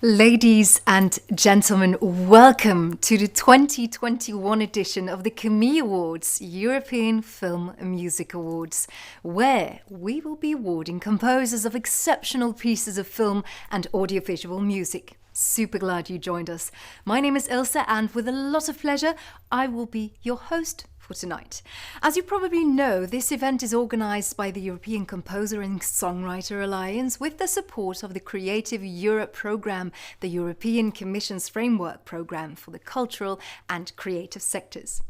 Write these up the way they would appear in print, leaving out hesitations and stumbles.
Ladies and gentlemen, welcome to the 2021 edition of the Camille Awards, European Film and Music Awards, where we will be awarding composers of exceptional pieces of film and audiovisual music. Super glad you joined us. My name is Ilse, and with a lot of pleasure, I will be your host for tonight. As you probably know, this event is organised by the European Composer and Songwriter Alliance with the support of the Creative Europe programme, the European Commission's framework programme for the cultural and creative sectors.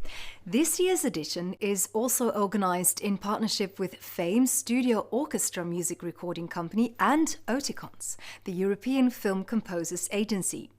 This year's edition is also organised in partnership with famed studio orchestra music recording company and Oticons, the European Film Composers Agency.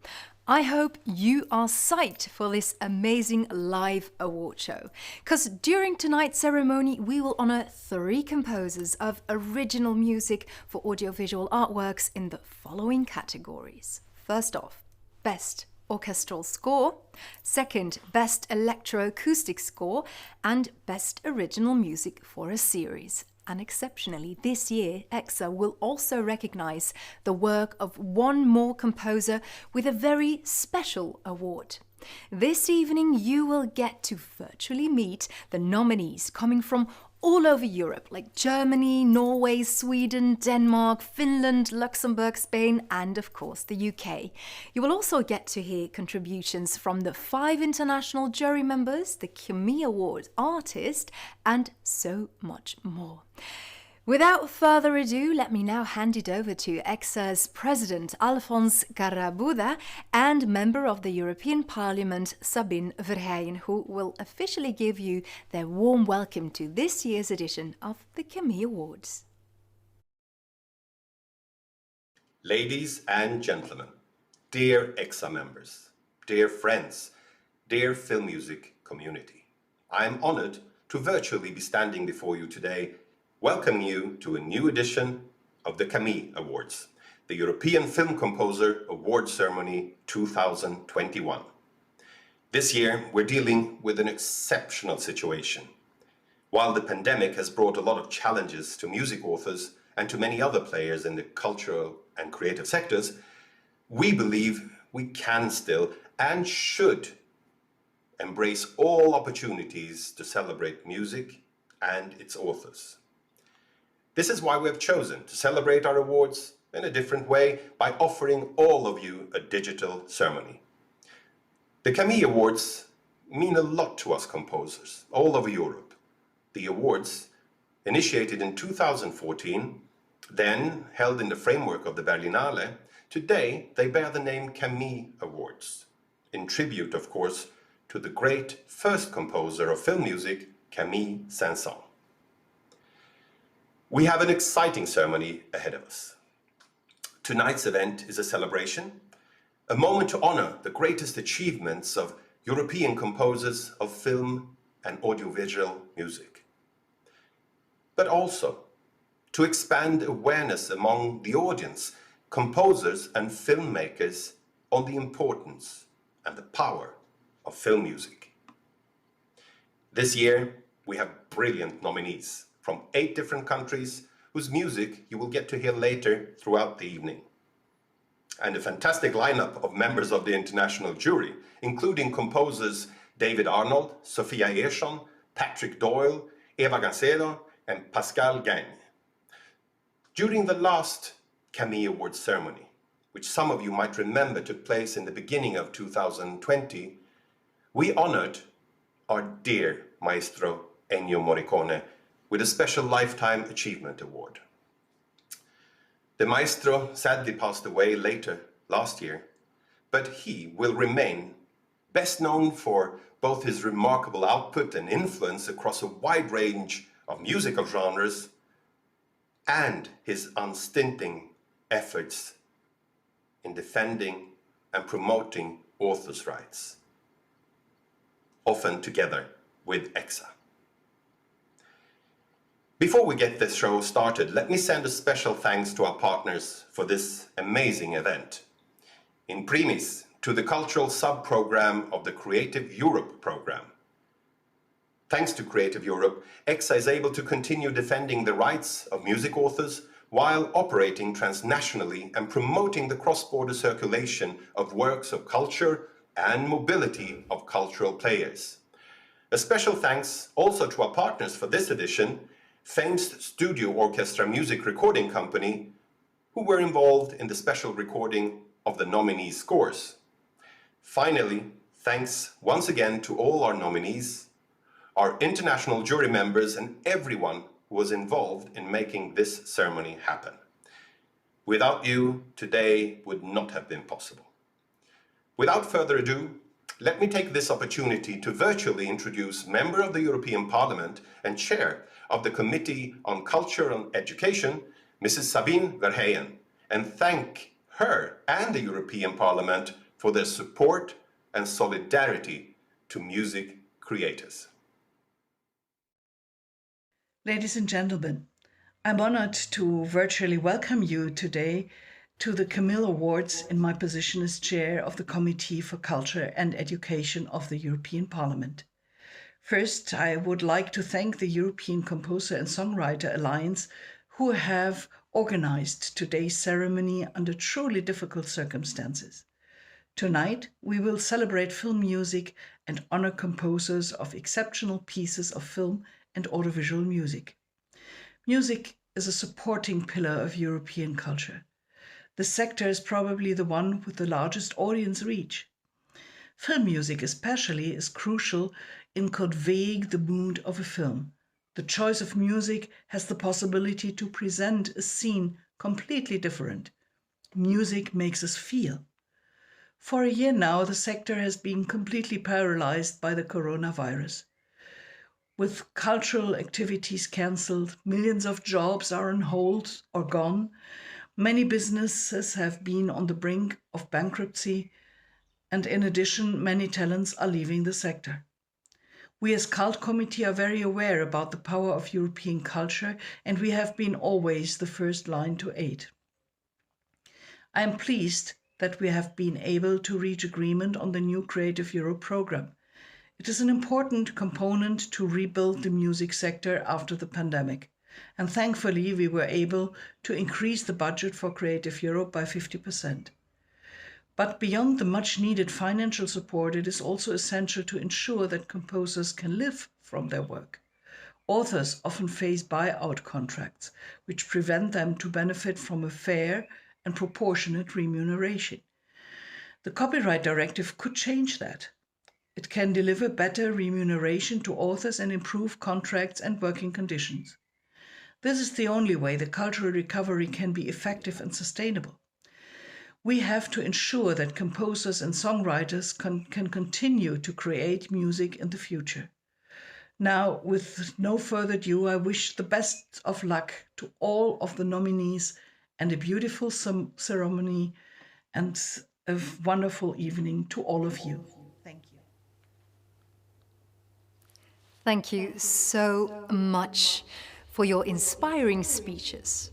I hope you are psyched for this amazing live award show, because during tonight's ceremony we will honour 3 composers of original music for audiovisual artworks in the following categories. First off, Best Orchestral Score, second, Best Electro-acoustic Score, and Best Original Music for a Series. And exceptionally, this year, EXA will also recognise the work of one more composer with a very special award. This evening, you will get to virtually meet the nominees coming from all over Europe, like Germany, Norway, Sweden, Denmark, Finland, Luxembourg, Spain, and of course the UK. You will also get to hear contributions from the 5 international jury members, the Camille Awards artist, and so much more. Without further ado, let me now hand it over to EXA's President Alphonse Garrabuda and Member of the European Parliament Sabine Verheyen, who will officially give you their warm welcome to this year's edition of the Camille Awards. Ladies and gentlemen, dear EXA members, dear friends, dear film music community, I am honoured to virtually be standing before you today, welcoming you to a new edition of the Camille Awards, the European Film Composer Award Ceremony 2021. This year, we're dealing with an exceptional situation. While the pandemic has brought a lot of challenges to music authors and to many other players in the cultural and creative sectors, we believe we can still and should embrace all opportunities to celebrate music and its authors. This is why we have chosen to celebrate our awards in a different way by offering all of you a digital ceremony. The Camille Awards mean a lot to us composers all over Europe. The awards, initiated in 2014, then held in the framework of the Berlinale, today they bear the name Camille Awards, in tribute, of course, to the great first composer of film music, Camille Saint-Saëns. We have an exciting ceremony ahead of us. Tonight's event is a celebration, a moment to honor the greatest achievements of European composers of film and audiovisual music. But also to expand awareness among the audience, composers and filmmakers on the importance and the power of film music. This year, we have brilliant nominees from 8 different countries whose music you will get to hear later throughout the evening. And a fantastic lineup of members of the international jury, including composers David Arnold, Sophia Ersson, Patrick Doyle, Eva Gancedo, and Pascal Gagne. During the last Camille Awards ceremony, which some of you might remember took place in the beginning of 2020, we honored our dear maestro Ennio Morricone with a special Lifetime Achievement Award. The maestro sadly passed away later last year, but he will remain best known for both his remarkable output and influence across a wide range of musical genres and his unstinting efforts in defending and promoting authors' rights, often together with EXA. Before we get this show started, let me send a special thanks to our partners for this amazing event. In primis, to the cultural sub-program of the Creative Europe program. Thanks to Creative Europe, EXA is able to continue defending the rights of music authors, while operating transnationally and promoting the cross-border circulation of works of culture and mobility of cultural players. A special thanks also to our partners for this edition, famed Studio Orchestra music recording company, who were involved in the special recording of the nominees' scores. Finally, thanks once again to all our nominees, our international jury members, and everyone who was involved in making this ceremony happen. Without you, today would not have been possible. Without further ado, let me take this opportunity to virtually introduce Member of the European Parliament and Chair of the Committee on Culture and Education, Mrs. Sabine Verheyen, and thank her and the European Parliament for their support and solidarity to music creators. Ladies and gentlemen, I'm honored to virtually welcome you today to the Camille Awards in my position as Chair of the Committee for Culture and Education of the European Parliament. First, I would like to thank the European Composer and Songwriter Alliance, who have organized today's ceremony under truly difficult circumstances. Tonight, we will celebrate film music and honor composers of exceptional pieces of film and audiovisual music. Music is a supporting pillar of European culture. The sector is probably the one with the largest audience reach. Film music especially is crucial in conveying the mood of a film. The choice of music has the possibility to present a scene completely different. Music makes us feel. For a year now, the sector has been completely paralyzed by the coronavirus. With cultural activities cancelled, millions of jobs are on hold or gone. Many businesses have been on the brink of bankruptcy, and in addition, many talents are leaving the sector. We as Cult Committee are very aware about the power of European culture, and we have been always the first line to aid. I am pleased that we have been able to reach agreement on the new Creative Europe program. It is an important component to rebuild the music sector after the pandemic. And thankfully, we were able to increase the budget for Creative Europe by 50%. But beyond the much-needed financial support, it is also essential to ensure that composers can live from their work. Authors often face buyout contracts, which prevent them to benefit from a fair and proportionate remuneration. The Copyright Directive could change that. It can deliver better remuneration to authors and improve contracts and working conditions. This is the only way the cultural recovery can be effective and sustainable. We have to ensure that composers and songwriters can continue to create music in the future. Now, with no further ado, I wish the best of luck to all of the nominees and a beautiful ceremony and a wonderful evening to all of you. Thank you. Thank you so much for your inspiring speeches.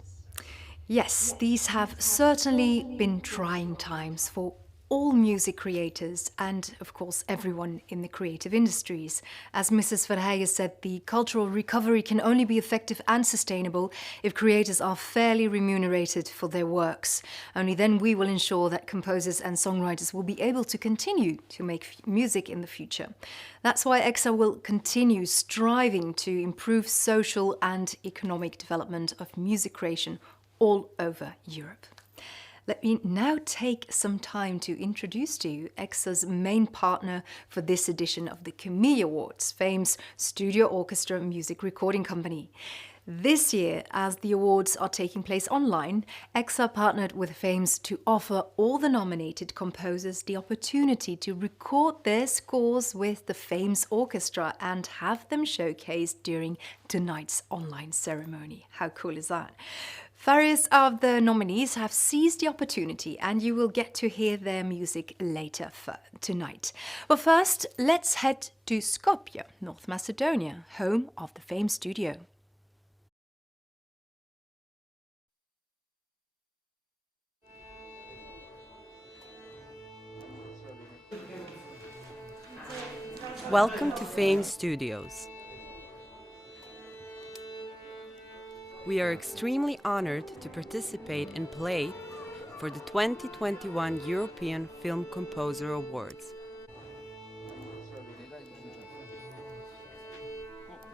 Yes, these have certainly been trying times for all music creators and, of course, everyone in the creative industries. As Mrs. Verheyen said, the cultural recovery can only be effective and sustainable if creators are fairly remunerated for their works. Only then we will ensure that composers and songwriters will be able to continue to make music in the future. That's why EXA will continue striving to improve social and economic development of music creation all over Europe. Let me now take some time to introduce to you EXA's main partner for this edition of the Camille Awards, fame's Studio Orchestra music recording company. This year, as the awards are taking place online, EXA partnered with Fames to offer all the nominated composers the opportunity to record their scores with the Fames Orchestra and have them showcased during tonight's online ceremony. How cool is that? Various of the nominees have seized the opportunity and you will get to hear their music later tonight. But first, let's head to Skopje, North Macedonia, home of the Fame Studio. Welcome to Fame Studios. We are extremely honored to participate and play for the 2021 European Film Composer Awards.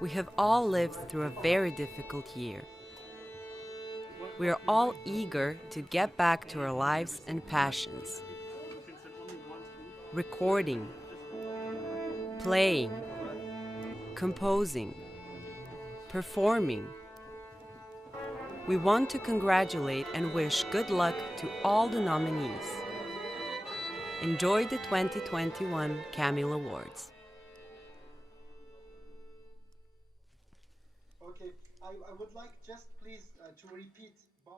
We have all lived through a very difficult year. We are all eager to get back to our lives and passions. Recording, playing, composing, performing. We want to congratulate and wish good luck to all the nominees. Enjoy the 2021 Camille Awards. Okay, I would like just please to repeat bar.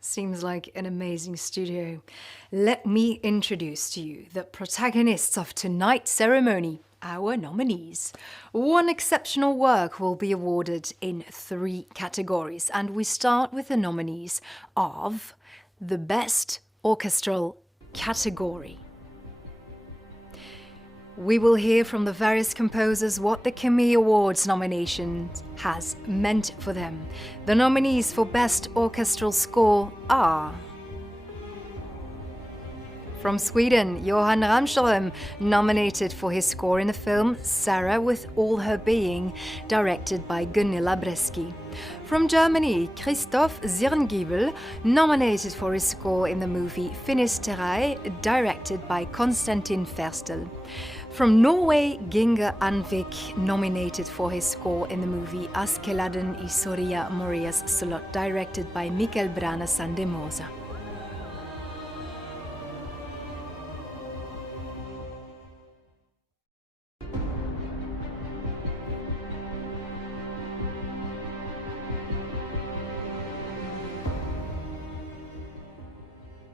Seems like an amazing studio. Let me introduce to you the protagonists of tonight's ceremony, our nominees. One exceptional work will be awarded in 3 categories, and we start with the nominees of the Best Orchestral category. We will hear from the various composers what the Camille Awards nomination has meant for them. The nominees for Best Orchestral Score are: from Sweden, Johan Ramström, nominated for his score in the film Sara with All Her Being, directed by Gunilla Bresky. From Germany, Christoph Zirngiebel, nominated for his score in the movie Fingscheidt, directed by Konstantin Ferstel. From Norway, Ginge Anvik, nominated for his score in the movie Askeladen I Soria Morias Slott, directed by Mikael Brana Sandemosa.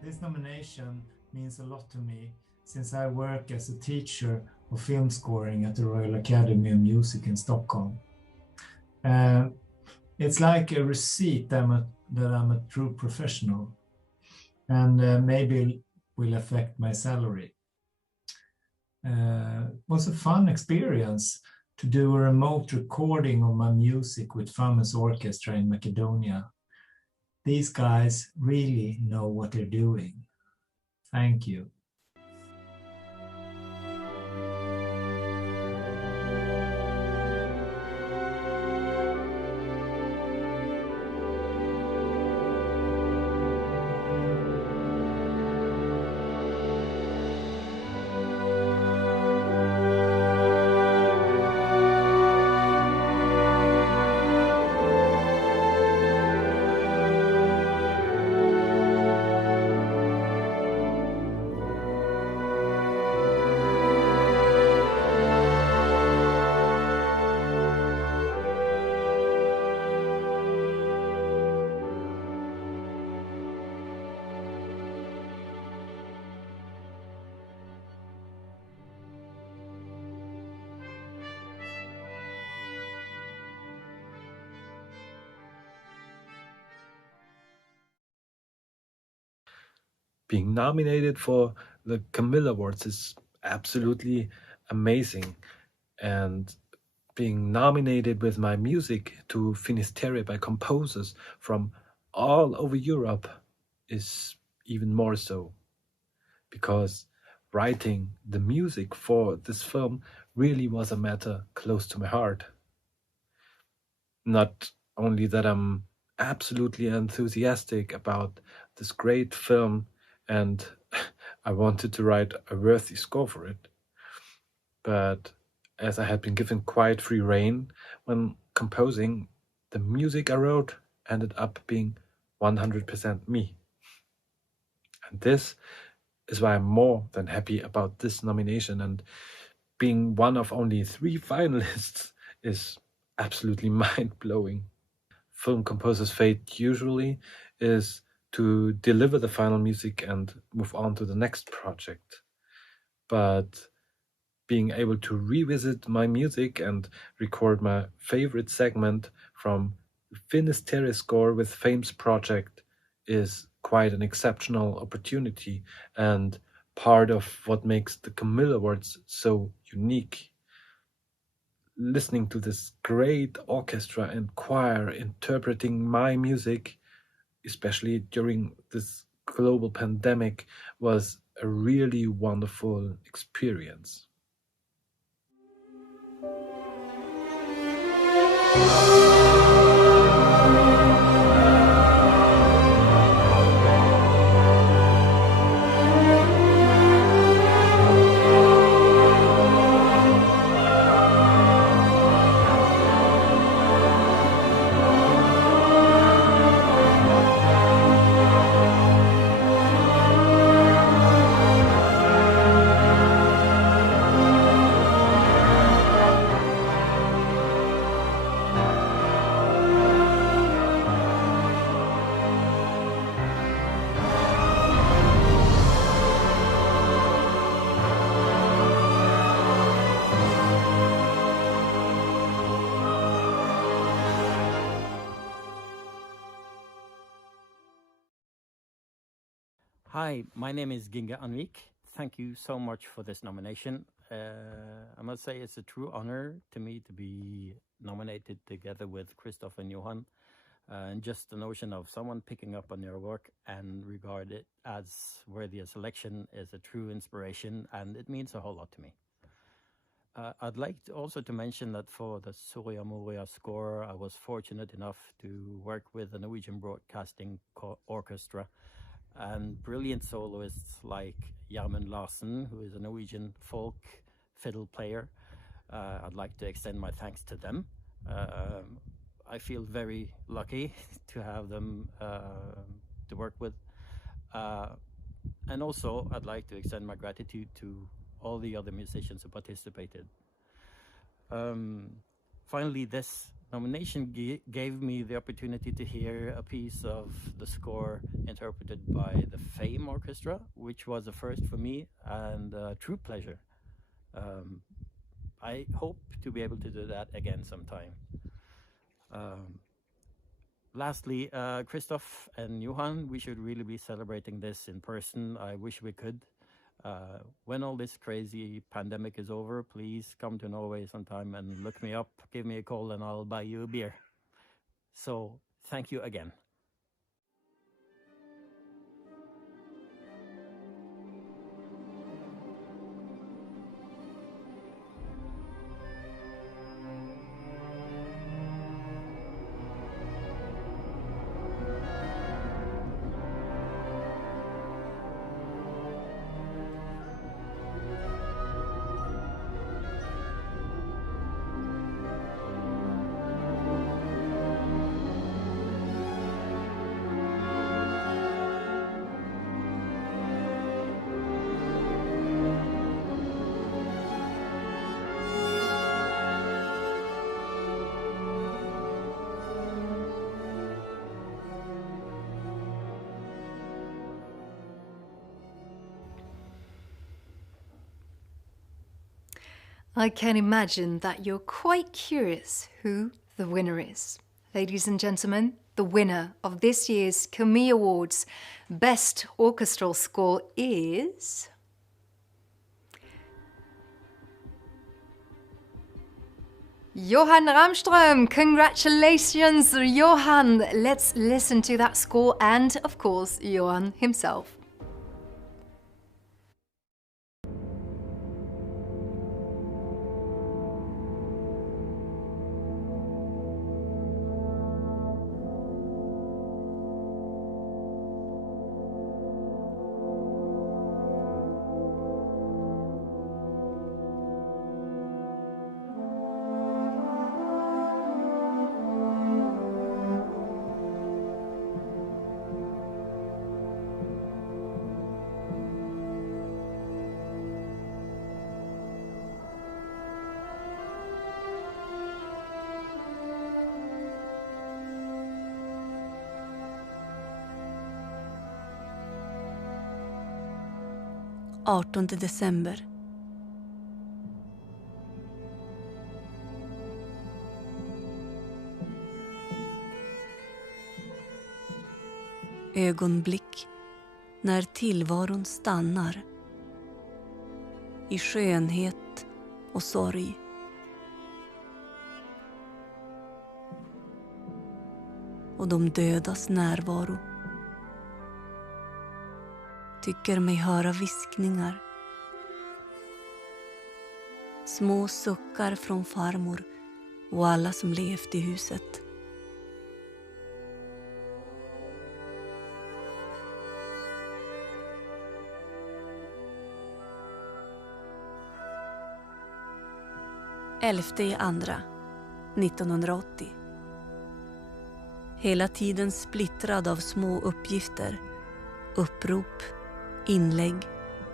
This nomination means a lot to me since I work as a teacher of film scoring at the Royal Academy of Music in Stockholm. It's like a receipt that I'm a true professional, and maybe will affect my salary. It was a fun experience to do a remote recording of my music with famous orchestra in Macedonia. These guys really know what they're doing. Thank you. Being nominated for the Camille Awards is absolutely amazing, and being nominated with my music to Finisterre by composers from all over Europe is even more so, because writing the music for this film really was a matter close to my heart. Not only that I'm absolutely enthusiastic about this great film and I wanted to write a worthy score for it, but as I had been given quite free rein when composing, the music I wrote ended up being 100% me. And this is why I'm more than happy about this nomination, and being one of only 3 finalists is absolutely mind-blowing. Film composers' fate usually is to deliver the final music and move on to the next project. But being able to revisit my music and record my favorite segment from Finisterre score with Fame's project is quite an exceptional opportunity and part of what makes the Camille Awards so unique. listening to this great orchestra and choir interpreting my music, especially during this global pandemic, was a really wonderful experience. Hi, my name is Ginga Anvik. Thank you so much for this nomination. I must say it's a true honor to me to be nominated together with Christoph and Johan. And just the notion of someone picking up on your work and regard it as worthy of selection is a true inspiration, and it means a whole lot to me. I'd like also to mention that for the Soria Moria score, I was fortunate enough to work with the Norwegian Broadcasting Orchestra and brilliant soloists like Gjermund Larsen, who is a Norwegian folk fiddle player. I'd like to extend my thanks to them. I feel very lucky to have them to work with. And also, I'd like to extend my gratitude to all the other musicians who participated. Finally, this nomination gave me the opportunity to hear a piece of the score interpreted by the Fame Orchestra, which was a first for me and a true pleasure. I hope to be able to do that again sometime. Lastly, Christoph and Johan, we should really be celebrating this in person. I wish we could. When all this crazy pandemic is over, please come to Norway sometime and look me up, give me a call, and I'll buy you a beer. So, thank you again. I can imagine that you're quite curious who the winner is. Ladies and gentlemen, the winner of this year's Camille Awards Best Orchestral Score is... Johan Ramström. Congratulations, Johan. Let's listen to that score and, of course, Johan himself. December. Ögonblick när tillvaron stannar i skönhet och sorg. och de dödas närvaro. Tycker mig höra viskningar. Små suckar från farmor och alla som levt i huset. Elfte i andra, 1980. Hela tiden splittrad av små uppgifter, upprop, inlägg,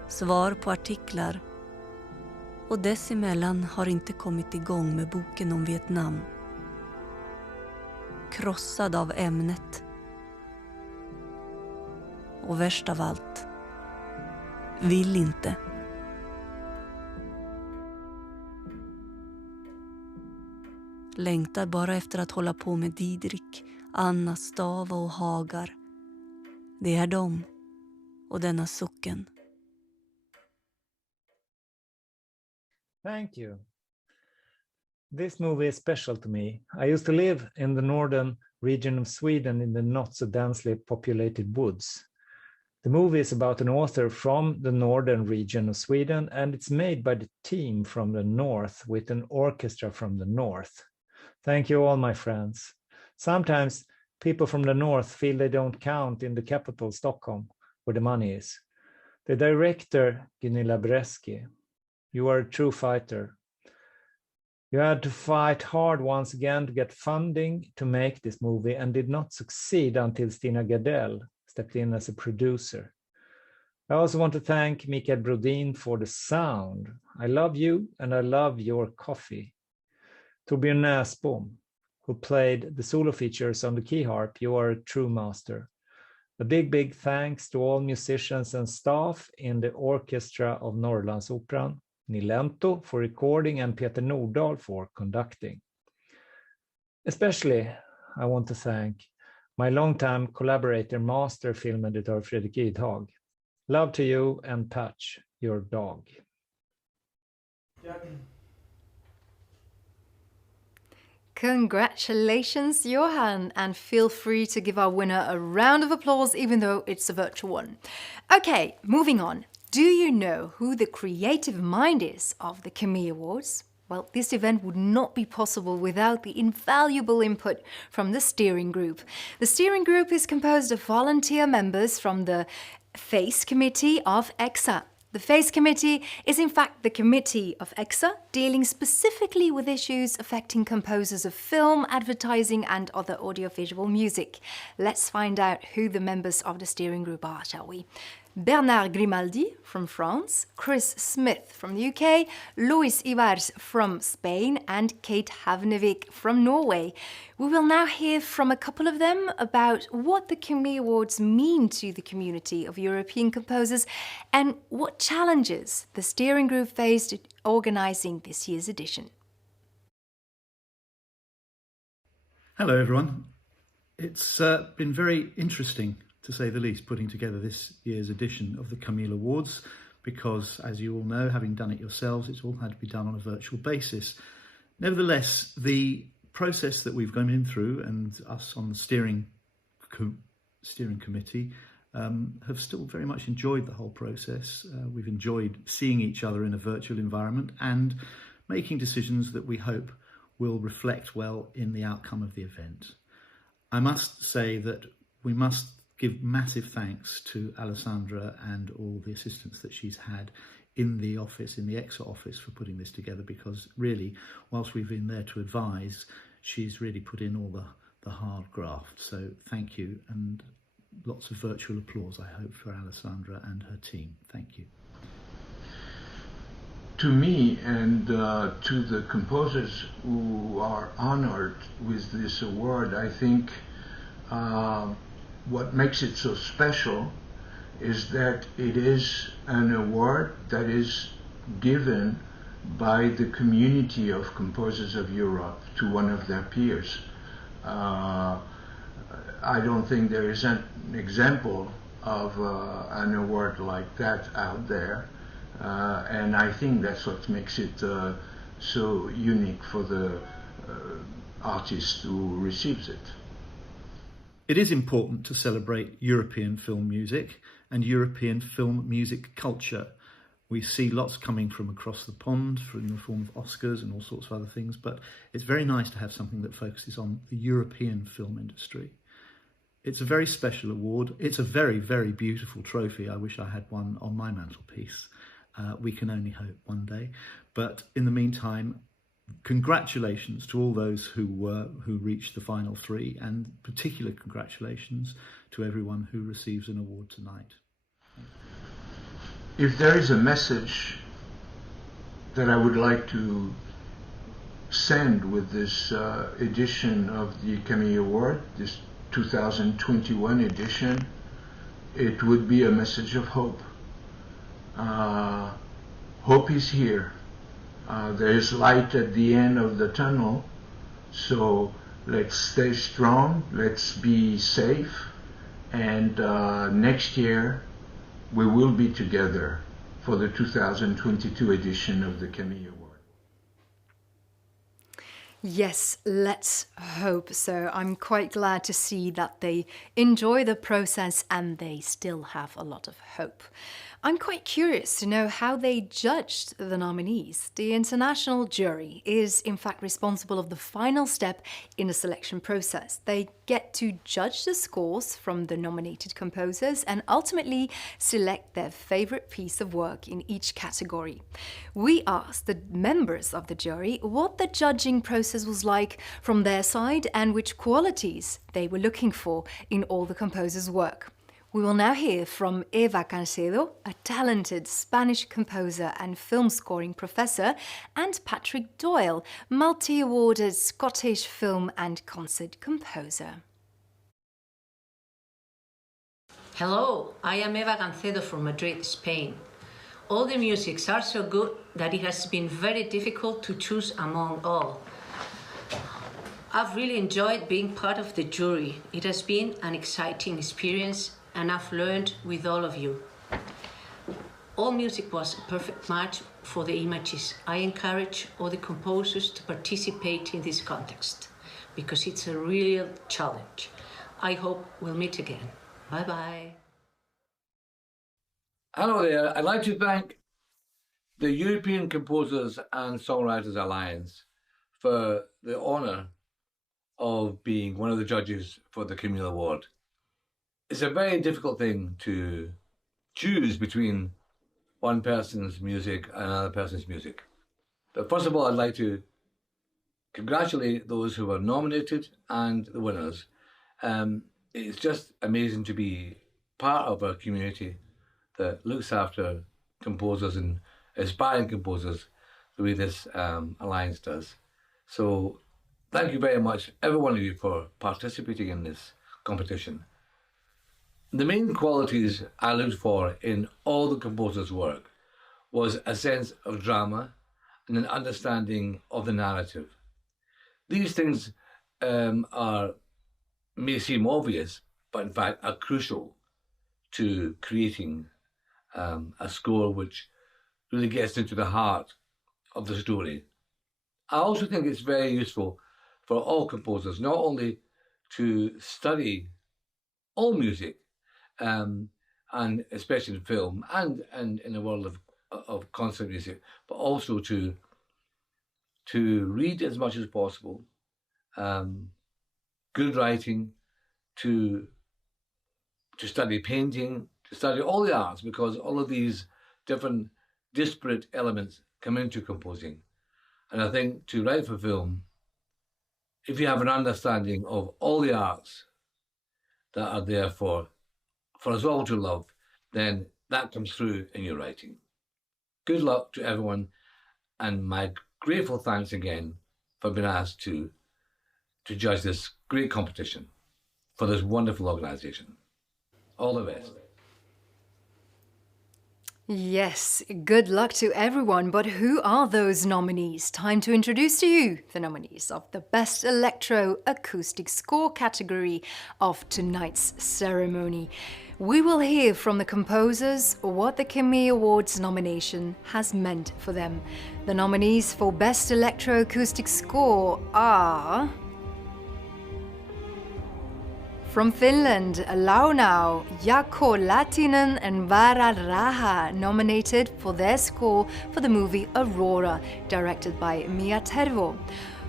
svar på artiklar. Och dessemellan har inte kommit igång med boken om Vietnam. Krossad av ämnet. Och värst av allt, vill inte. Längtar bara efter att hålla på med Didrik, Anna, Stava och Hagar. Det är de och denna socken. Thank you. This movie is special to me. I used to live in the northern region of Sweden in the not so densely populated woods. The movie is about an author from the northern region of Sweden, and it's made by the team from the north with an orchestra from the north. Thank you all, my friends. Sometimes people from the north feel they don't count in the capital, Stockholm, where the money is. The director, Gunilla Bresky, you are a true fighter. You had to fight hard once again to get funding to make this movie and did not succeed until Stina Gardell stepped in as a producer. I also want to thank Mikael Brodin for the sound. I love you and I love your coffee. Torbjörn Näsbom, who played the solo features on the key harp, you are a true master. A big thanks to all musicians and staff in the orchestra of Norrlandsoperan, Nilento for recording and Peter Nordahl for conducting. Especially, I want to thank my longtime collaborator, master film editor Fredrik Idhag. Love to you and Patch, your dog. Congratulations, Johan, and feel free to give our winner a round of applause, even though it's a virtual one. Okay, moving on. Do you know who the creative mind is of the Camille Awards? Well, this event would not be possible without the invaluable input from the steering group. The steering group is composed of volunteer members from the FACE Committee of EXA. The FACE Committee is in fact the committee of EXA, dealing specifically with issues affecting composers of film, advertising and other audiovisual music. Let's find out who the members of the steering group are, shall we? Bernard Grimaldi from France, Chris Smith from the UK, Louis Ivars from Spain and Kate Havnevik from Norway. We will now hear from a couple of them about what the Camille Awards mean to the community of European composers and what challenges the steering group faced organising this year's edition. Hello everyone. It's been very interesting, to say the least, putting together this year's edition of the Camille Awards, because, as you all know, having done it yourselves, it's all had to be done on a virtual basis. Nevertheless, the process that we've gone through, and us on the steering committee, have still very much enjoyed the whole process. We've enjoyed seeing each other in a virtual environment and making decisions that we hope will reflect well in the outcome of the event. I must say that we must give massive thanks to Alessandra and all the assistants that she's had in the office, in the EXA office, for putting this together, because really, whilst we've been there to advise, she's really put in all the hard graft. So thank you, and lots of virtual applause, I hope, for Alessandra and her team. Thank you. To me and to the composers who are honored with this award, I think what makes it so special is that it is an award that is given by the community of composers of Europe to one of their peers. I don't think there is an example of an award like that out there, and I think that's what makes it so unique for the artist who receives it. It is important to celebrate European film music and European film music culture. We see lots coming from across the pond in the form of Oscars and all sorts of other things, but it's very nice to have something that focuses on the European film industry. It's a very special award. It's a very, very beautiful trophy. I wish I had one on my mantelpiece. We can only hope one day. But in the meantime, congratulations to all those who reached the final three, and particular congratulations to everyone who receives an award tonight. If there is a message that I would like to send with this edition of the Camille Award, this 2021 edition, it would be a message of hope. Hope is here. There is light at the end of the tunnel, so let's stay strong, let's be safe, and next year we will be together for the 2022 edition of the Camille Award. Yes, let's hope so. I'm quite glad to see that they enjoy the process and they still have a lot of hope. I'm quite curious to know how they judged the nominees. The international jury is in fact responsible of the final step in the selection process. They get to judge the scores from the nominated composers and ultimately select their favorite piece of work in each category. We asked the members of the jury what the judging process was like from their side and which qualities they were looking for in all the composers' work. We will now hear from Eva Cancedo, a talented Spanish composer and film scoring professor, and Patrick Doyle, multi-awarded Scottish film and concert composer. Hello, I am Eva Cancedo from Madrid, Spain. All the musics are so good that it has been very difficult to choose among all. I've really enjoyed being part of the jury. It has been an exciting experience and I've learned with all of you. All music was a perfect match for the images. I encourage all the composers to participate in this context because it's a real challenge. I hope we'll meet again. Bye-bye. Hello there. I'd like to thank the European Composers and Songwriters Alliance for the honour of being one of the judges for the Camille Award. It's a very difficult thing to choose between one person's music and another person's music. But first of all, I'd like to congratulate those who were nominated and the winners. It's just amazing to be part of a community that looks after composers and aspiring composers the way this alliance does. So thank you very much, every one of you, for participating in this competition. The main qualities I looked for in all the composers' work was a sense of drama and an understanding of the narrative. These things may seem obvious, but in fact are crucial to creating a score which really gets into the heart of the story. I also think it's very useful for all composers not only to study all music, and especially in film and in the world of concert music, but also to read as much as possible, good writing, to study painting, to study all the arts, because all of these different disparate elements come into composing. And I think to write for film, if you have an understanding of all the arts that are there for us all to love, then that comes through in your writing. Good luck to everyone, and my grateful thanks again for being asked to judge this great competition for this wonderful organisation. All the best. Yes, good luck to everyone, but who are those nominees? Time to introduce to you the nominees of the Best Electro-Acoustic Score category of tonight's ceremony. We will hear from the composers what the Camille Awards nomination has meant for them. The nominees for Best Electro-Acoustic Score are From Finland, Launau, Jaakko Laitinen and Vaara Raha nominated for their score for the movie Aurora, directed by Mia Tervo.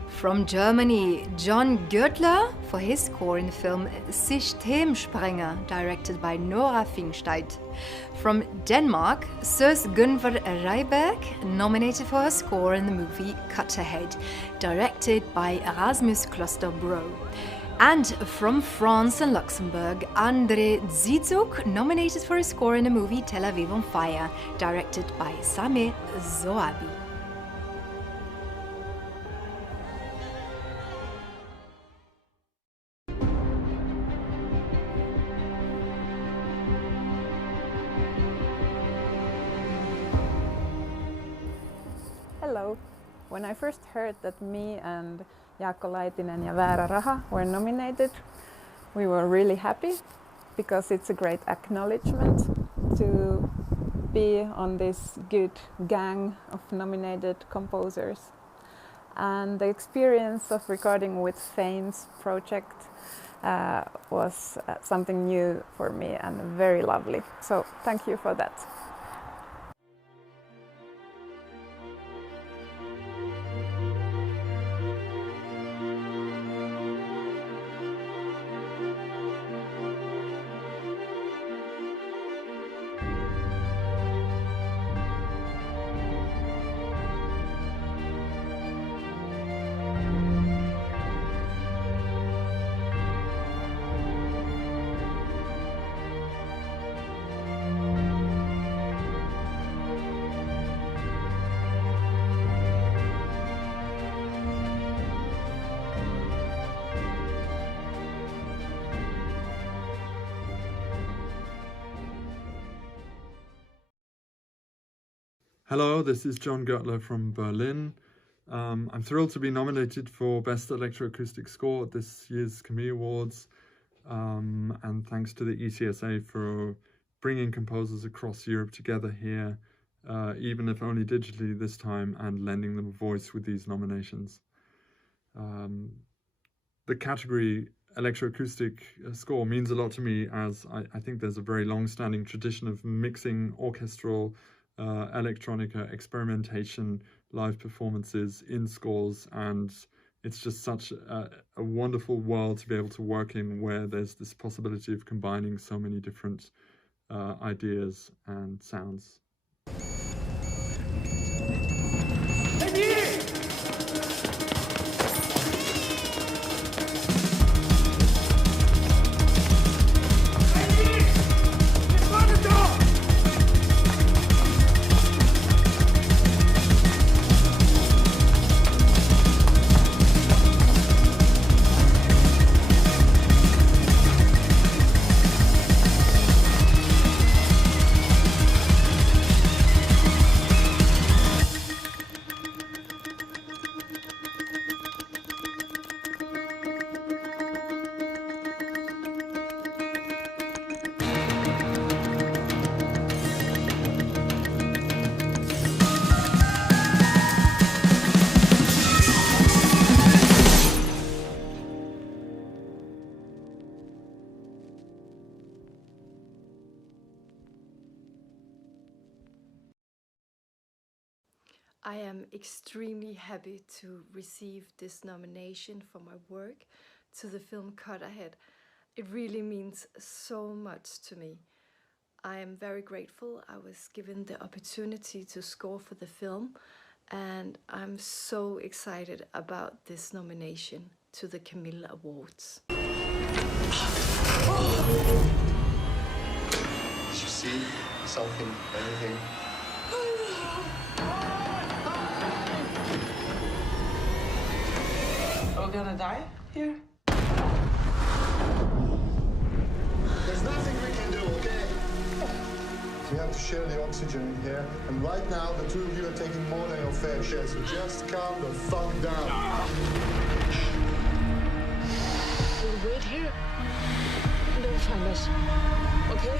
From Germany, John Gürtler for his score in the film Systemsprenger, directed by Nora Fingscheidt. From Denmark, Søs Gunvor Reiberg, nominated for her score in the movie Cut Ahead, directed by Erasmus Klosterbro. And from France and Luxembourg, André Zizuk, nominated for his score in the movie Tel Aviv on Fire, directed by Sameh Zoabi. Hello. When I first heard that me and Jaakko Laitinen and Vaara Raha were nominated, we were really happy because it's a great acknowledgement to be on this good gang of nominated composers. And the experience of recording with Fame's project was something new for me and very lovely. So thank you for that. Hello, this is John Gürtler from Berlin. I'm thrilled to be nominated for Best Electro-acoustic Score at this year's Camille Awards, and thanks to the ECSA for bringing composers across Europe together here, even if only digitally this time, and lending them a voice with these nominations. The category electroacoustic score means a lot to me, as I think there's a very long-standing tradition of mixing orchestral electronica experimentation, live performances in scores, and it's just such a wonderful world to be able to work in, where there's this possibility of combining so many different ideas and sounds. I am extremely happy to receive this nomination for my work to the film Cut Ahead. It really means so much to me. I am very grateful I was given the opportunity to score for the film, and I'm so excited about this nomination to the Camille Awards. Did you see something, anything? Are we gonna die here? There's nothing we can do, okay? We have to share the oxygen in here, and right now the two of you are taking more than your fair share, so just calm the fuck down. We'll wait here. Don't find us, okay?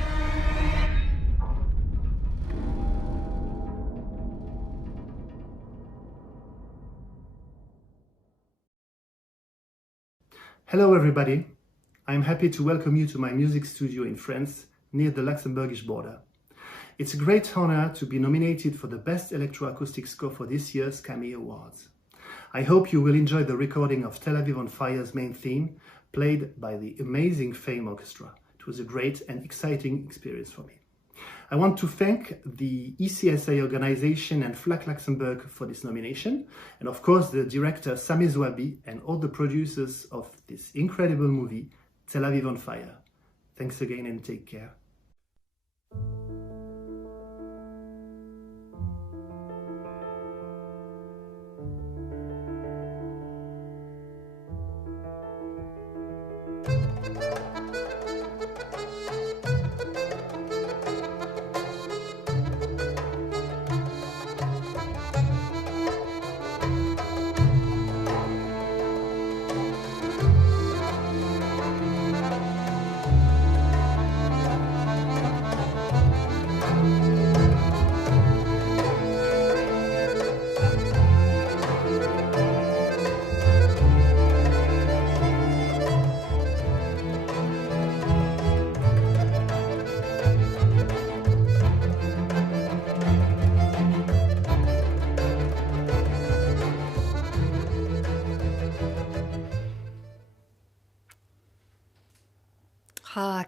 Hello everybody, I'm happy to welcome you to my music studio in France, near the Luxembourgish border. It's a great honor to be nominated for the Best Electro-acoustic Score for this year's Camille Awards. I hope you will enjoy the recording of Tel Aviv on Fire's main theme, played by the amazing Fame Orchestra. It was a great and exciting experience for me. I want to thank the ECSA organization and FLAC Luxembourg for this nomination, and of course the director Sami Zouabi and all the producers of this incredible movie, Tel Aviv on Fire. Thanks again and take care.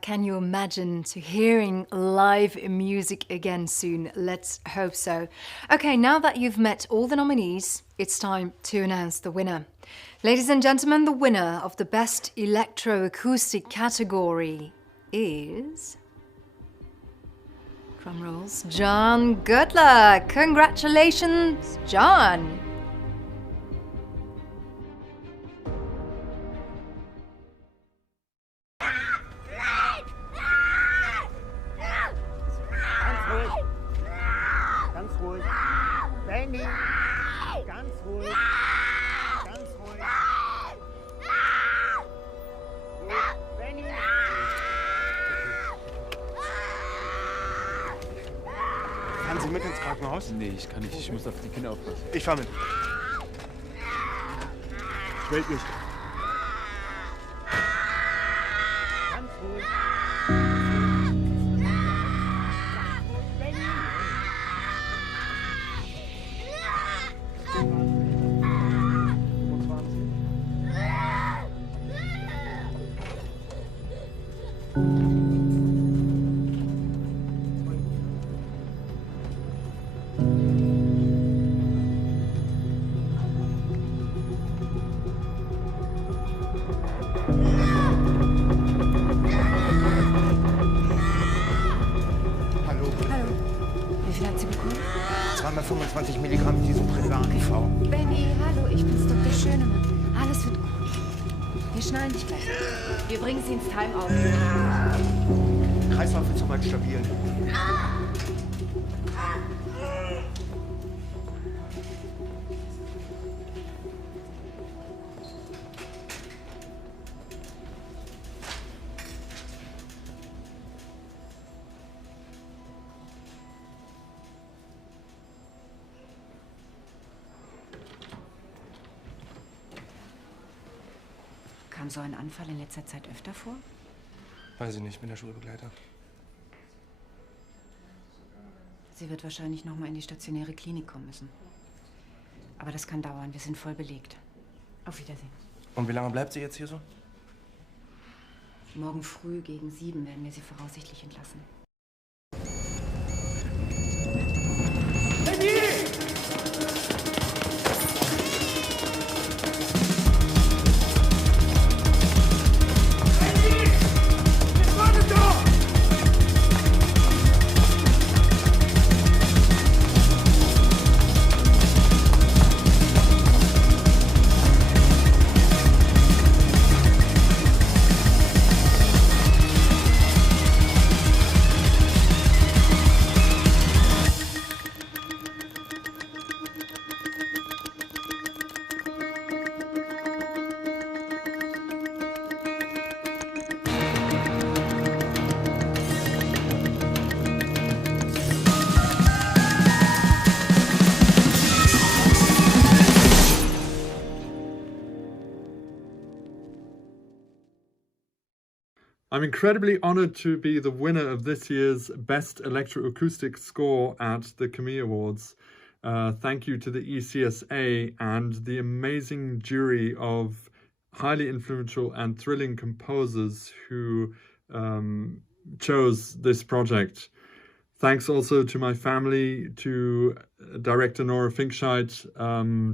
Can you imagine to hearing live music again soon? Let's hope so. Okay, now that you've met all the nominees, it's time to announce the winner. Ladies and gentlemen, the winner of the Best Electro-acoustic category is... drum rolls, John Gürtler. Congratulations, John! Fahren Sie mit ins Krankenhaus? Nee, ich kann nicht. Ich muss auf die Kinder aufpassen. Ich fahr mit. Ich melde mich. Ganz ruhig. Zweimal 25 Milligramm Disoprivan IV. Benny, hallo, ich bin's Dr. Schönemann. Alles wird gut. Wir schnallen dich gleich. Wir bringen sie ins Timeout. Kreislauf ist soweit stabil. Kam so ein Anfall in letzter Zeit öfter vor? Weiß ich nicht, bin der Schulbegleiter. Sie wird wahrscheinlich noch mal in die stationäre Klinik kommen müssen. Aber das kann dauern, wir sind voll belegt. Auf Wiedersehen. Und wie lange bleibt sie jetzt hier so? Morgen früh gegen 7 werden wir sie voraussichtlich entlassen. I'm incredibly honored to be the winner of this year's Best Electro-Acoustic Score at the Camille Awards. Thank you to the ECSA and the amazing jury of highly influential and thrilling composers who chose this project. Thanks also to my family, to director Nora Fingscheidt,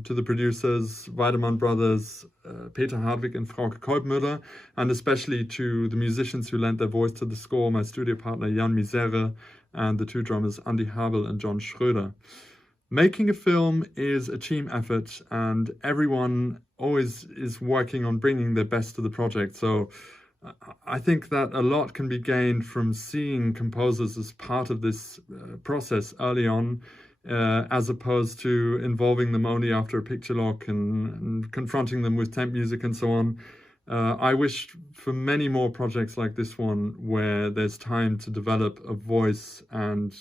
to the producers, Weidemann brothers, Peter Hartwig and Frauke Kolbmüller, and especially to the musicians who lent their voice to the score, my studio partner Jan Misere, and the two drummers Andy Habel and John Schröder. Making a film is a team effort, and everyone always is working on bringing their best to the project. So I think that a lot can be gained from seeing composers as part of this process early on, as opposed to involving them only after a picture lock and confronting them with temp music and so on. I wish for many more projects like this one where there's time to develop a voice and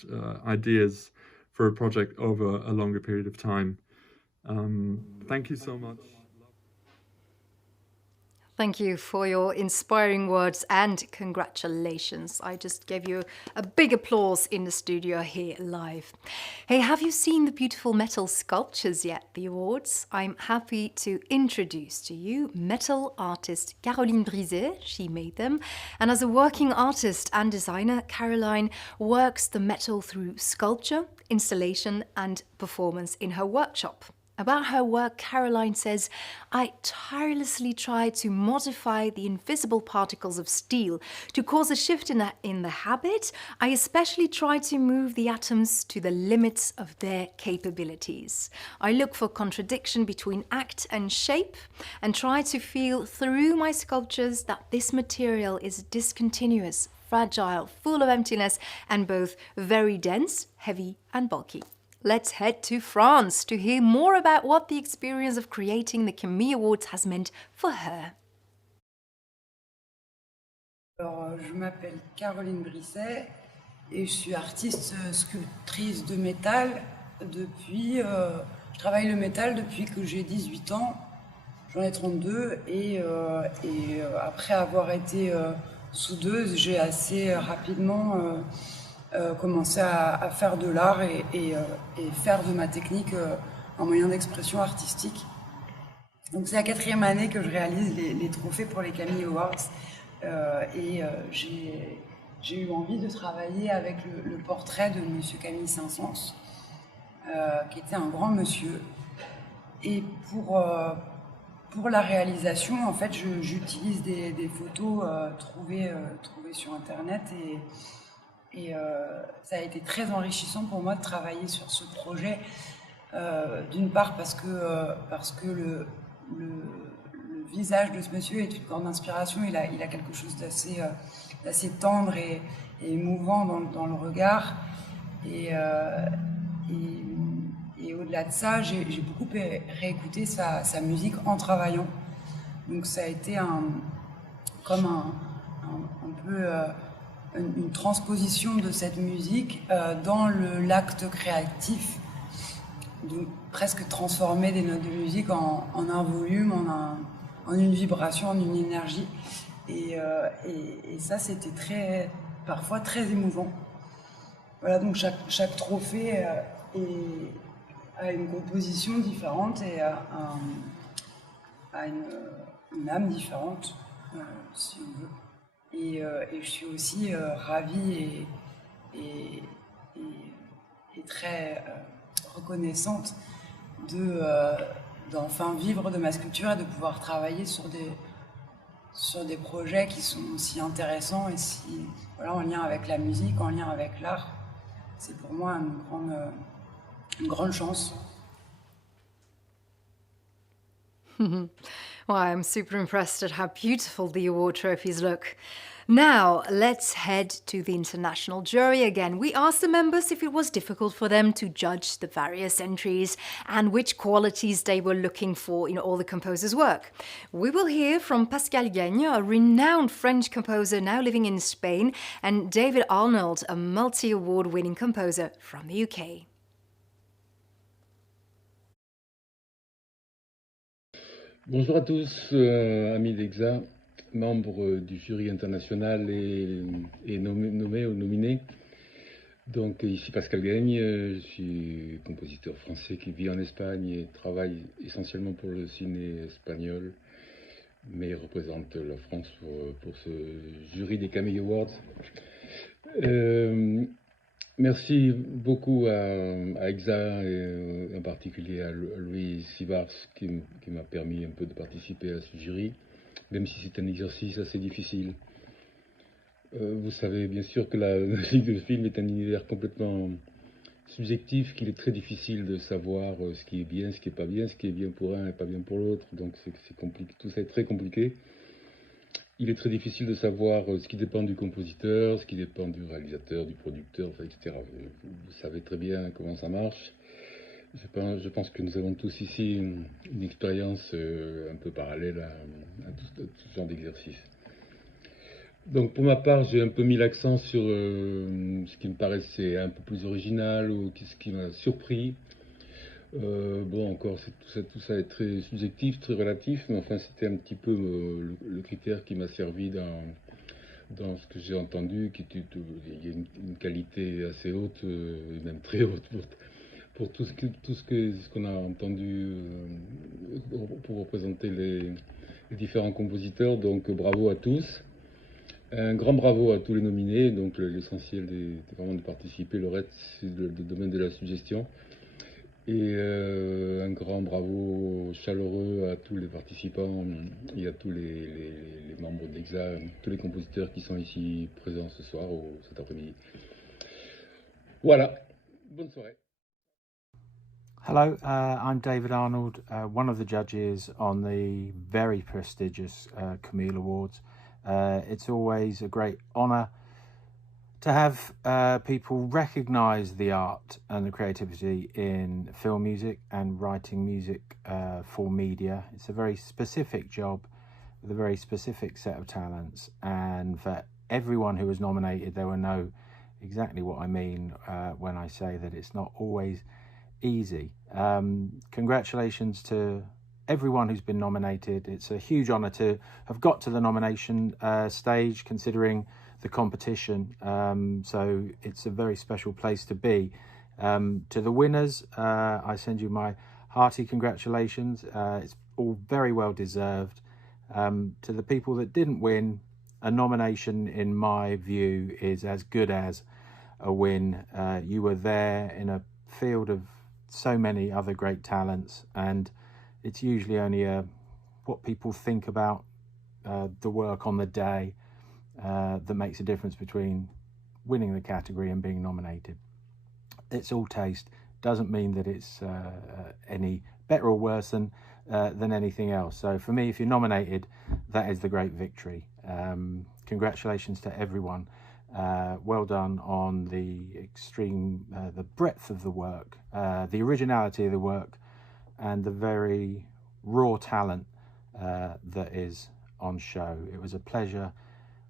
ideas for a project over a longer period of time. Thank you so much. Thank you for your inspiring words and congratulations. I just gave you a big applause in the studio here live. Hey, have you seen the beautiful metal sculptures yet, the awards? I'm happy to introduce to you metal artist Caroline Brisset. She made them. And as a working artist and designer, Caroline works the metal through sculpture, installation and performance in her workshop. About her work, Caroline says, I tirelessly try to modify the invisible particles of steel to cause a shift in the habit. I especially try to move the atoms to the limits of their capabilities. I look for contradiction between act and shape and try to feel through my sculptures that this material is discontinuous, fragile, full of emptiness, and both very dense, heavy, and bulky. Let's head to France to hear more about what the experience of creating the Camille Awards has meant for her. Alors, je m'appelle Caroline Brisset et je suis artiste sculptrice de métal depuis... je travaille le métal depuis que j'ai 18 ans. J'en ai 32 et après avoir été soudeuse, j'ai assez rapidement... commencer à faire de l'art et faire de ma technique un moyen d'expression artistique. Donc c'est la 4e année que je réalise les trophées pour les Camille Awards j'ai eu envie de travailler avec le portrait de Monsieur Camille Saint-Saëns, qui était un grand monsieur. Et pour la réalisation, en fait, j'utilise des photos trouvées sur Internet et ça a été très enrichissant pour moi de travailler sur ce projet, d'une part parce que le visage de ce monsieur est une grande inspiration, il a quelque chose d'assez tendre et émouvant dans le regard, et au-delà de ça, j'ai beaucoup réécouté sa musique en travaillant, donc ça a été comme un peu... une transposition de cette musique dans l'acte créatif, donc presque transformer des notes de musique en un volume, en une vibration, en une énergie. Et ça, c'était parfois très émouvant. Voilà, donc chaque trophée a une composition différente et a une âme différente, si on veut. Et je suis aussi ravie et très reconnaissante d'enfin vivre de ma sculpture et de pouvoir travailler sur des projets qui sont si intéressants et si, voilà, en lien avec la musique, en lien avec l'art. C'est pour moi une grande chance. Well, I'm super impressed at how beautiful the award trophies look. Now, let's head to the international jury again. We asked the members if it was difficult for them to judge the various entries and which qualities they were looking for in all the composers' work. We will hear from Pascal Gagne, a renowned French composer now living in Spain, and David Arnold, a multi-award-winning composer from the UK. Bonjour à tous, amis d'Exa. membre du jury international est nommé ou nominé. Donc ici Pascal Gagne, je suis compositeur français qui vit en Espagne et travaille essentiellement pour le ciné espagnol, mais représente la France pour ce jury des Camille Awards. Merci beaucoup à Exa et en particulier à Louis Sivars qui m'a permis un peu de participer à ce jury, même si c'est un exercice assez difficile. Vous savez bien sûr que la musique de film est un univers complètement subjectif, qu'il est très difficile de savoir ce qui est bien, ce qui n'est pas bien, ce qui est bien pour un et pas bien pour l'autre. Donc c'est compliqué, tout ça est très compliqué. Il est très difficile de savoir ce qui dépend du compositeur, ce qui dépend du réalisateur, du producteur, etc. Vous savez très bien comment ça marche. Je pense que nous avons tous ici une expérience un peu parallèle à tout ce genre d'exercice. Donc pour ma part, j'ai un peu mis l'accent sur ce qui me paraissait un peu plus original ou ce qui m'a surpris. Bon, encore, tout ça est très subjectif, très relatif, mais enfin c'était un petit peu le critère qui m'a servi dans ce que j'ai entendu, il y a une qualité assez haute, et même très haute pour tout ce qu'on a entendu pour représenter les différents compositeurs. Donc bravo à tous. Un grand bravo à tous les nominés. Donc l'essentiel est vraiment de participer, le reste c'est le domaine de la suggestion. Et un grand bravo chaleureux à tous les participants et à tous les membres d'EXA, tous les compositeurs qui sont ici présents ce soir ou cet après-midi. Voilà, bonne soirée. Hello, I'm David Arnold, one of the judges on the very prestigious Camille Awards. It's always a great honour to have people recognise the art and the creativity in film music and writing music for media. It's a very specific job with a very specific set of talents, and for everyone who was nominated, they will know exactly what I mean when I say that it's not always easy. Congratulations to everyone who's been nominated. It's a huge honour to have got to the nomination stage, considering the competition. So it's a very special place to be. To the winners, I send you my hearty congratulations. It's all very well deserved. To the people that didn't win, a nomination, in my view, is as good as a win. You were there in a field of so many other great talents, and it's usually only what people think about the work on the day that makes a difference between winning the category and being nominated. It's all taste. Doesn't mean that it's any better or worse than anything else. So for me, if you're nominated, that is the great victory. Congratulations to everyone. Well done on the extreme, the breadth of the work, the originality of the work, and the very raw talent that is on show. It was a pleasure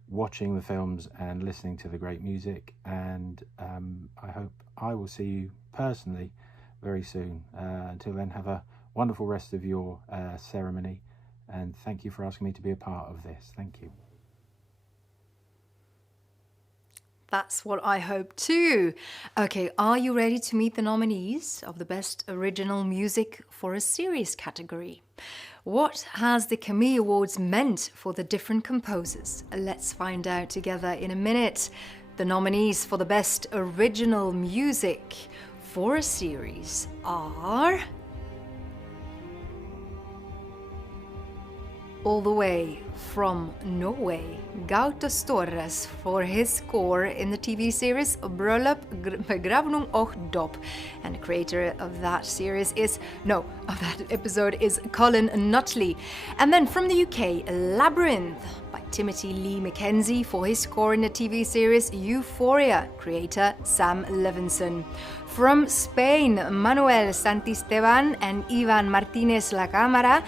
watching the films and listening to the great music, and I hope I will see you personally very soon. Until then, have a wonderful rest of your ceremony, and thank you for asking me to be a part of this. Thank you. That's what I hope too. Okay, are you ready to meet the nominees of the Best Original Music for a Series category? What has the Camille Awards meant for the different composers? Let's find out together in a minute. The nominees for the Best Original Music for a Series are... all the way from Norway, Gaute Storres for his score in the TV series Bröllop, Begravning och Dop. And the creator of that episode is Colin Nutley. And then from the UK, Labrinth by Timothy Lee Mackenzie for his score in the TV series Euphoria, creator Sam Levinson. From Spain, Manuel Santisteban and Ivan Martinez La Cámara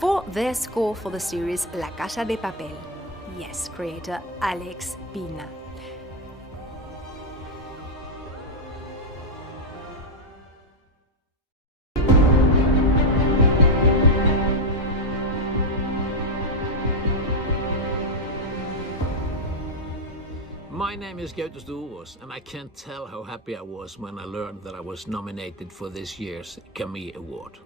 for their score for the series La Casa de Papel. Yes, creator Alex Pina. My name is Gürtler, and I can't tell how happy I was when I learned that I was nominated for this year's Camille Award.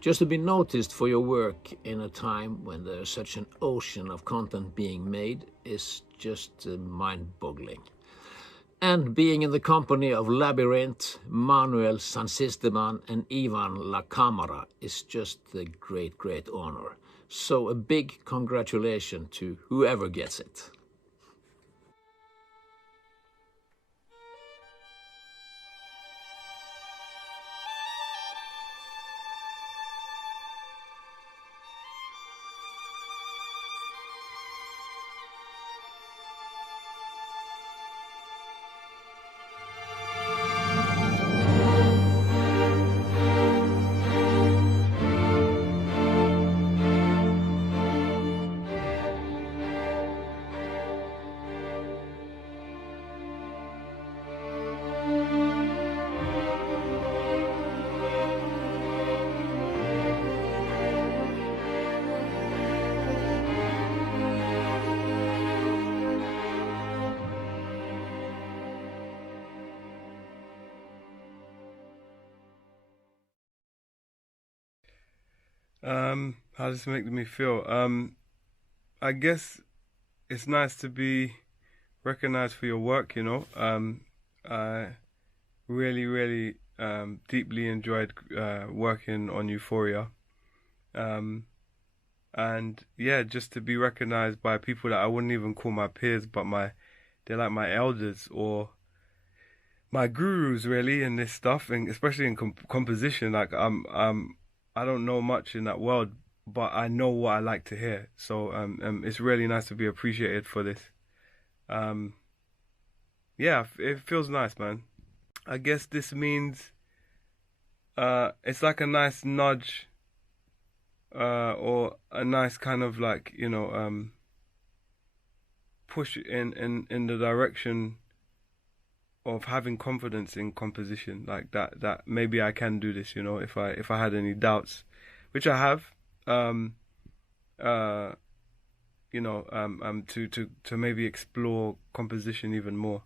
Just to be noticed for your work in a time when there's such an ocean of content being made is just mind-boggling. And being in the company of Labrinth, Manuel Sansisteman and Ivan La Camara is just a great, great honor. So a big congratulations to whoever gets it. How does it make me feel? I guess it's nice to be recognized for your work, you know. I really deeply enjoyed working on Euphoria. And yeah, just to be recognized by people that I wouldn't even call my peers, but they're like my elders or my gurus really in this stuff, and especially in composition. Like I don't know much in that world, but I know what I like to hear. So it's really nice to be appreciated for this. Yeah, it feels nice, man. I guess this means it's like a nice nudge or a nice kind of like, you know, push in the direction of having confidence in composition, like that maybe I can do this, you know, if I had any doubts, which I have, you know, to maybe explore composition even more.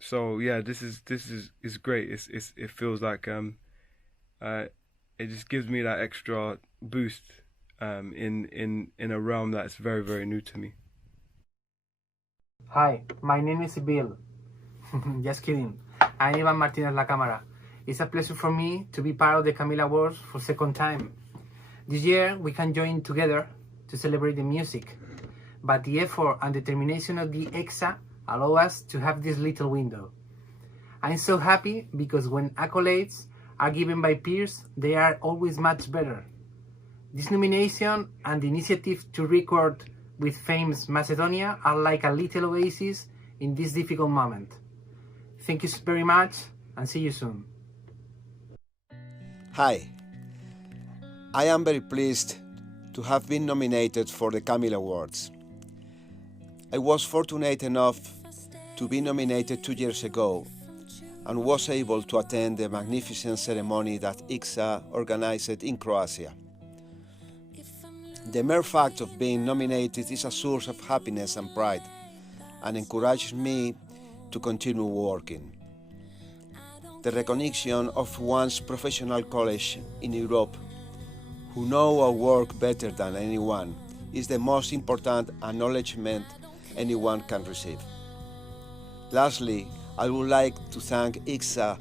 So yeah, this is great. It feels like it just gives me that extra boost in a realm that's very, very new to me. Hi, my name is Bill. Just kidding. I'm Ivan Martinez La Cámara. It's a pleasure for me to be part of the Camille Awards for second time. This year we can join together to celebrate the music, but the effort and determination of the EXA allow us to have this little window. I'm so happy because when accolades are given by peers, they are always much better. This nomination and the initiative to record with famous Macedonia are like a little oasis in this difficult moment. Thank you very much and see you soon. Hi, I am very pleased to have been nominated for the Camille Awards. I was fortunate enough to be nominated 2 years ago and was able to attend the magnificent ceremony that ICSA organized in Croatia. The mere fact of being nominated is a source of happiness and pride and encourages me to continue working. The recognition of one's professional colleagues in Europe, who know our work better than anyone, is the most important acknowledgement anyone can receive. Lastly, I would like to thank ICSA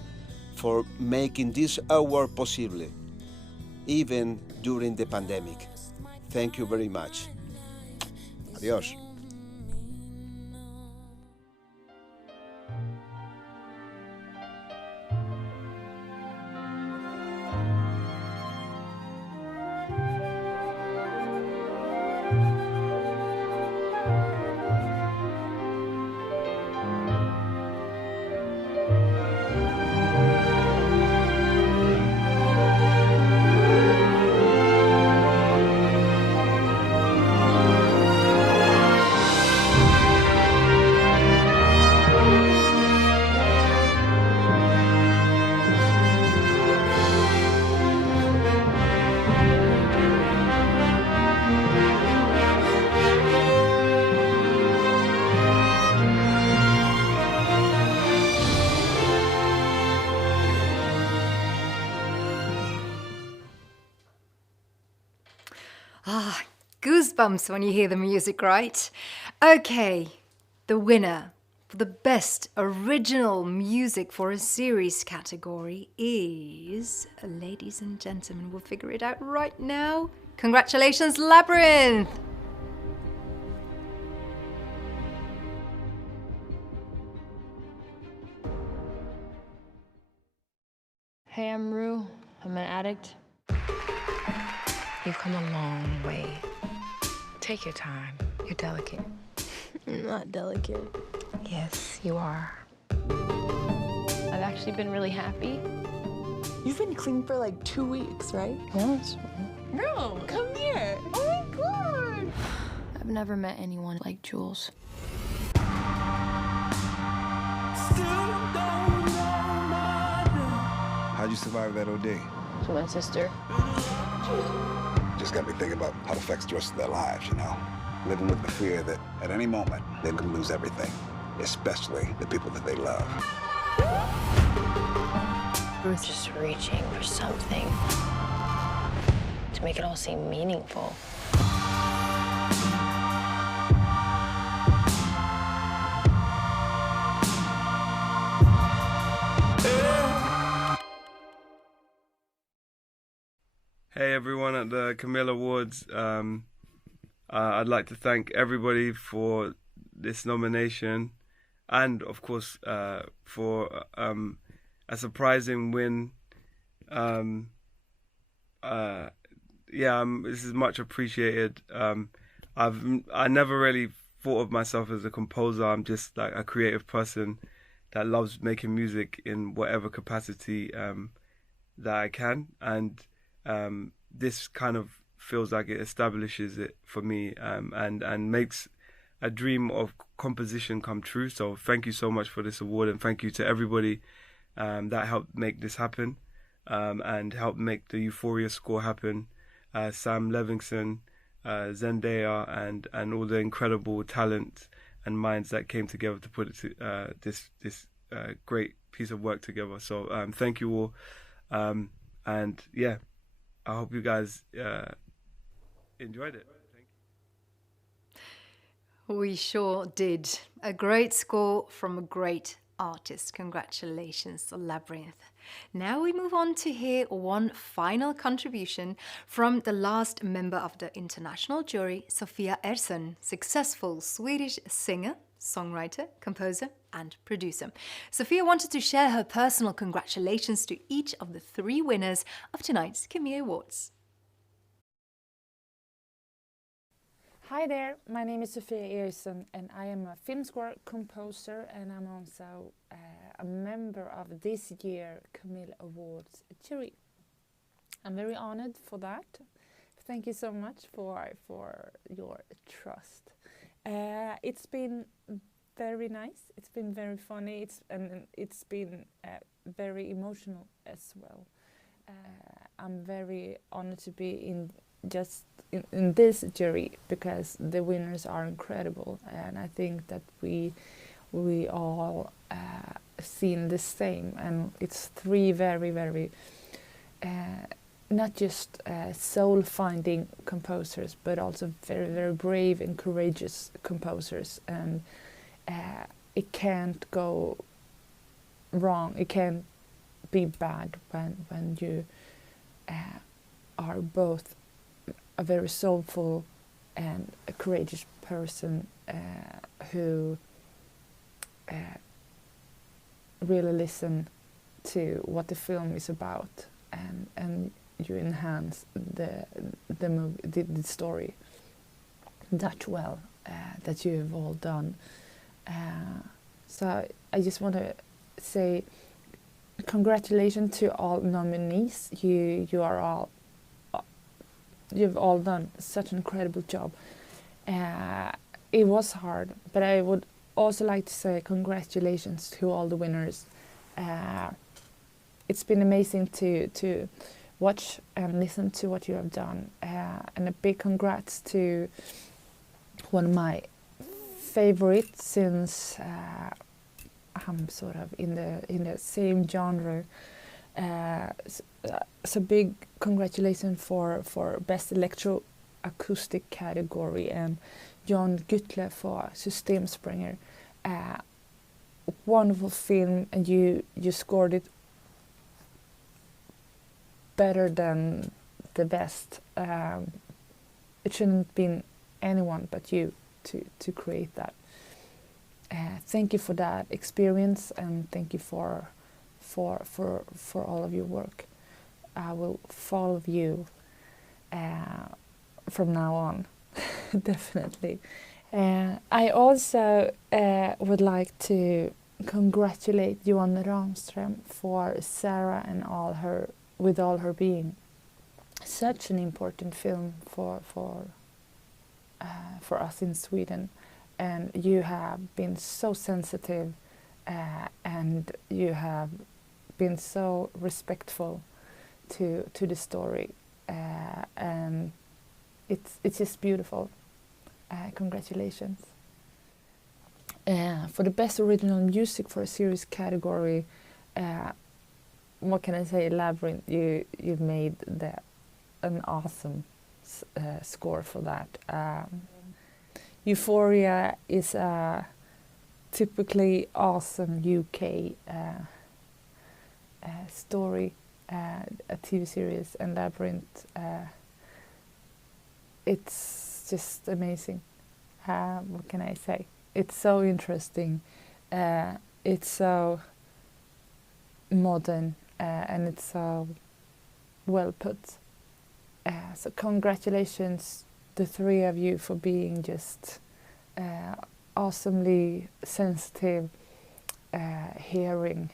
for making this award possible, even during the pandemic. Thank you very much. Adiós. Ah, goosebumps when you hear the music, right? Okay, the winner for the best original music for a series category is, ladies and gentlemen, we'll figure it out right now. Congratulations, Labrinth! Hey, I'm Rue. I'm an addict. You've come a long way. Take your time. You're delicate. Not delicate. Yes, you are. I've actually been really happy. You've been clean for like 2 weeks, right? Yes. Bro, come here. Oh my god. I've never met anyone like Jules. How'd you survive that OD? To my sister. Just got me thinking about how it affects the rest of their lives, you know? Living with the fear that at any moment they could lose everything, especially the people that they love. We're just reaching for something to make it all seem meaningful. Hey everyone at the Camille Awards. I'd like to thank everybody for this nomination and of course for a surprising win. This is much appreciated. I never really thought of myself as a composer. I'm just like a creative person that loves making music in whatever capacity that I can, and this kind of feels like it establishes it for me and makes a dream of composition come true. So thank you so much for this award, and thank you to everybody that helped make this happen and helped make the Euphoria score happen. Sam Levinson, Zendaya, and all the incredible talent and minds that came together to put it this great piece of work together. So thank you all, and yeah, I hope you guys enjoyed it. We sure did. A great score from a great artist. Congratulations, Labrinth. Now we move on to hear one final contribution from the last member of the international jury, Sofia Ersson, successful Swedish singer, songwriter, composer, and producer. Sofia wanted to share her personal congratulations to each of the 3 winners of tonight's Camille Awards. Hi there, my name is Sofia Ersson and I am a film score composer, and I'm also a member of this year's Camille Awards jury. I'm very honored for that. Thank you so much for your trust. It's been very nice, it's been very funny, it's been very emotional as well. I'm very honored to be in this jury because the winners are incredible, and I think that we all seen the same, and it's 3 very, very not just soul-finding composers, but also very, very brave and courageous composers, and it can't go wrong, it can't be bad when you are both a very soulful and a courageous person who really listen to what the film is about, and you enhance the movie, the story that well that you have all done. So I just want to say congratulations to all nominees. You've all done such an incredible job. It was hard, but I would also like to say congratulations to all the winners. It's been amazing to watch and listen to what you have done, and a big congrats to one of my favorites since I'm sort of in the same genre. So big congratulations for best electro Electro-acoustic category, and Johan Gürtler for Systemsprenger. Wonderful film, and you scored it better than the best. It shouldn't have been anyone but you to create that. Thank you for that experience, and thank you for all of your work. I will follow you from now on, definitely. I also would like to congratulate Johan Ramström for Sara and with all her being. Such an important film for us in Sweden, and you have been so sensitive, and you have been so respectful to the story, and it's just beautiful. Congratulations. For the best original music for a series category, what can I say? Labrinth, you made an awesome score for that. Euphoria is a typically awesome UK story, a TV series, and Labrinth. It's just amazing. What can I say? It's so interesting. It's so modern, and it's so well put. So congratulations, the three of you, for being just awesomely sensitive, hearing,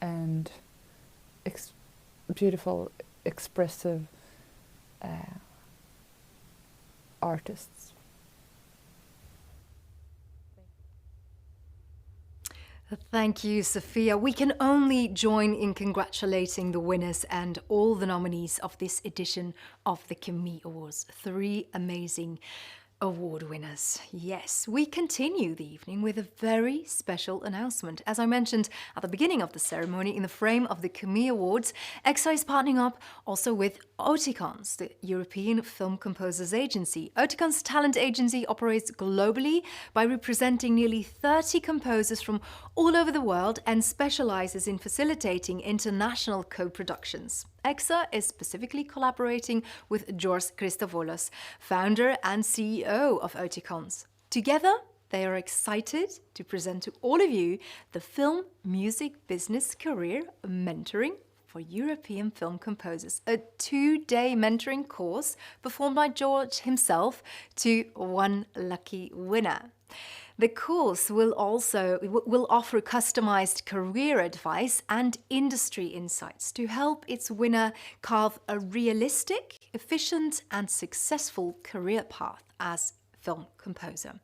and beautiful, expressive artists. Thank you, Sophia. We can only join in congratulating the winners and all the nominees of this edition of the Camille Awards. 3 amazing award winners. Yes, we continue the evening with a very special announcement. As I mentioned at the beginning of the ceremony, in the frame of the Camille Awards, EXA is partnering up also with Oticons, the European Film Composers Agency. Oticons' talent agency operates globally by representing nearly 30 composers from all over the world and specializes in facilitating international co-productions. EXA is specifically collaborating with George Christopoulos, founder and CEO of Oticons. Together, they are excited to present to all of you the Film Music Business Career Mentoring for European Film Composers, a 2-day mentoring course performed by George himself to one lucky winner. The course will offer customized career advice and industry insights to help its winner carve a realistic, efficient, and successful career path as film composer.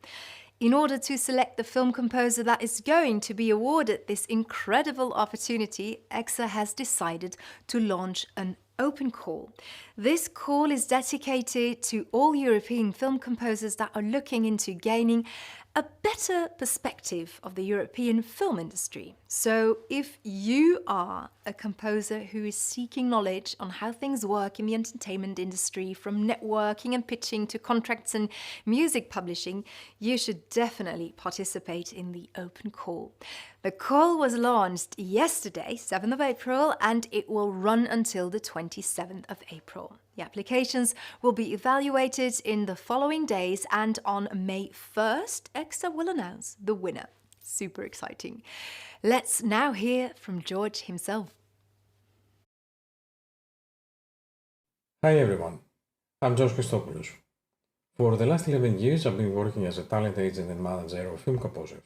In order to select the film composer that is going to be awarded this incredible opportunity, EXA has decided to launch an open call. This call is dedicated to all European film composers that are looking into gaining a better perspective of the European film industry. So if you are a composer who is seeking knowledge on how things work in the entertainment industry, from networking and pitching to contracts and music publishing, you should definitely participate in the open call. The call was launched yesterday, 7th of April, and it will run until the 27th of April. The applications will be evaluated in the following days, and on May 1st, EXA will announce the winner. Super exciting. Let's now hear from George himself. Hi everyone, I'm George Christopoulos. For the last 11 years, I've been working as a talent agent and manager of film composers.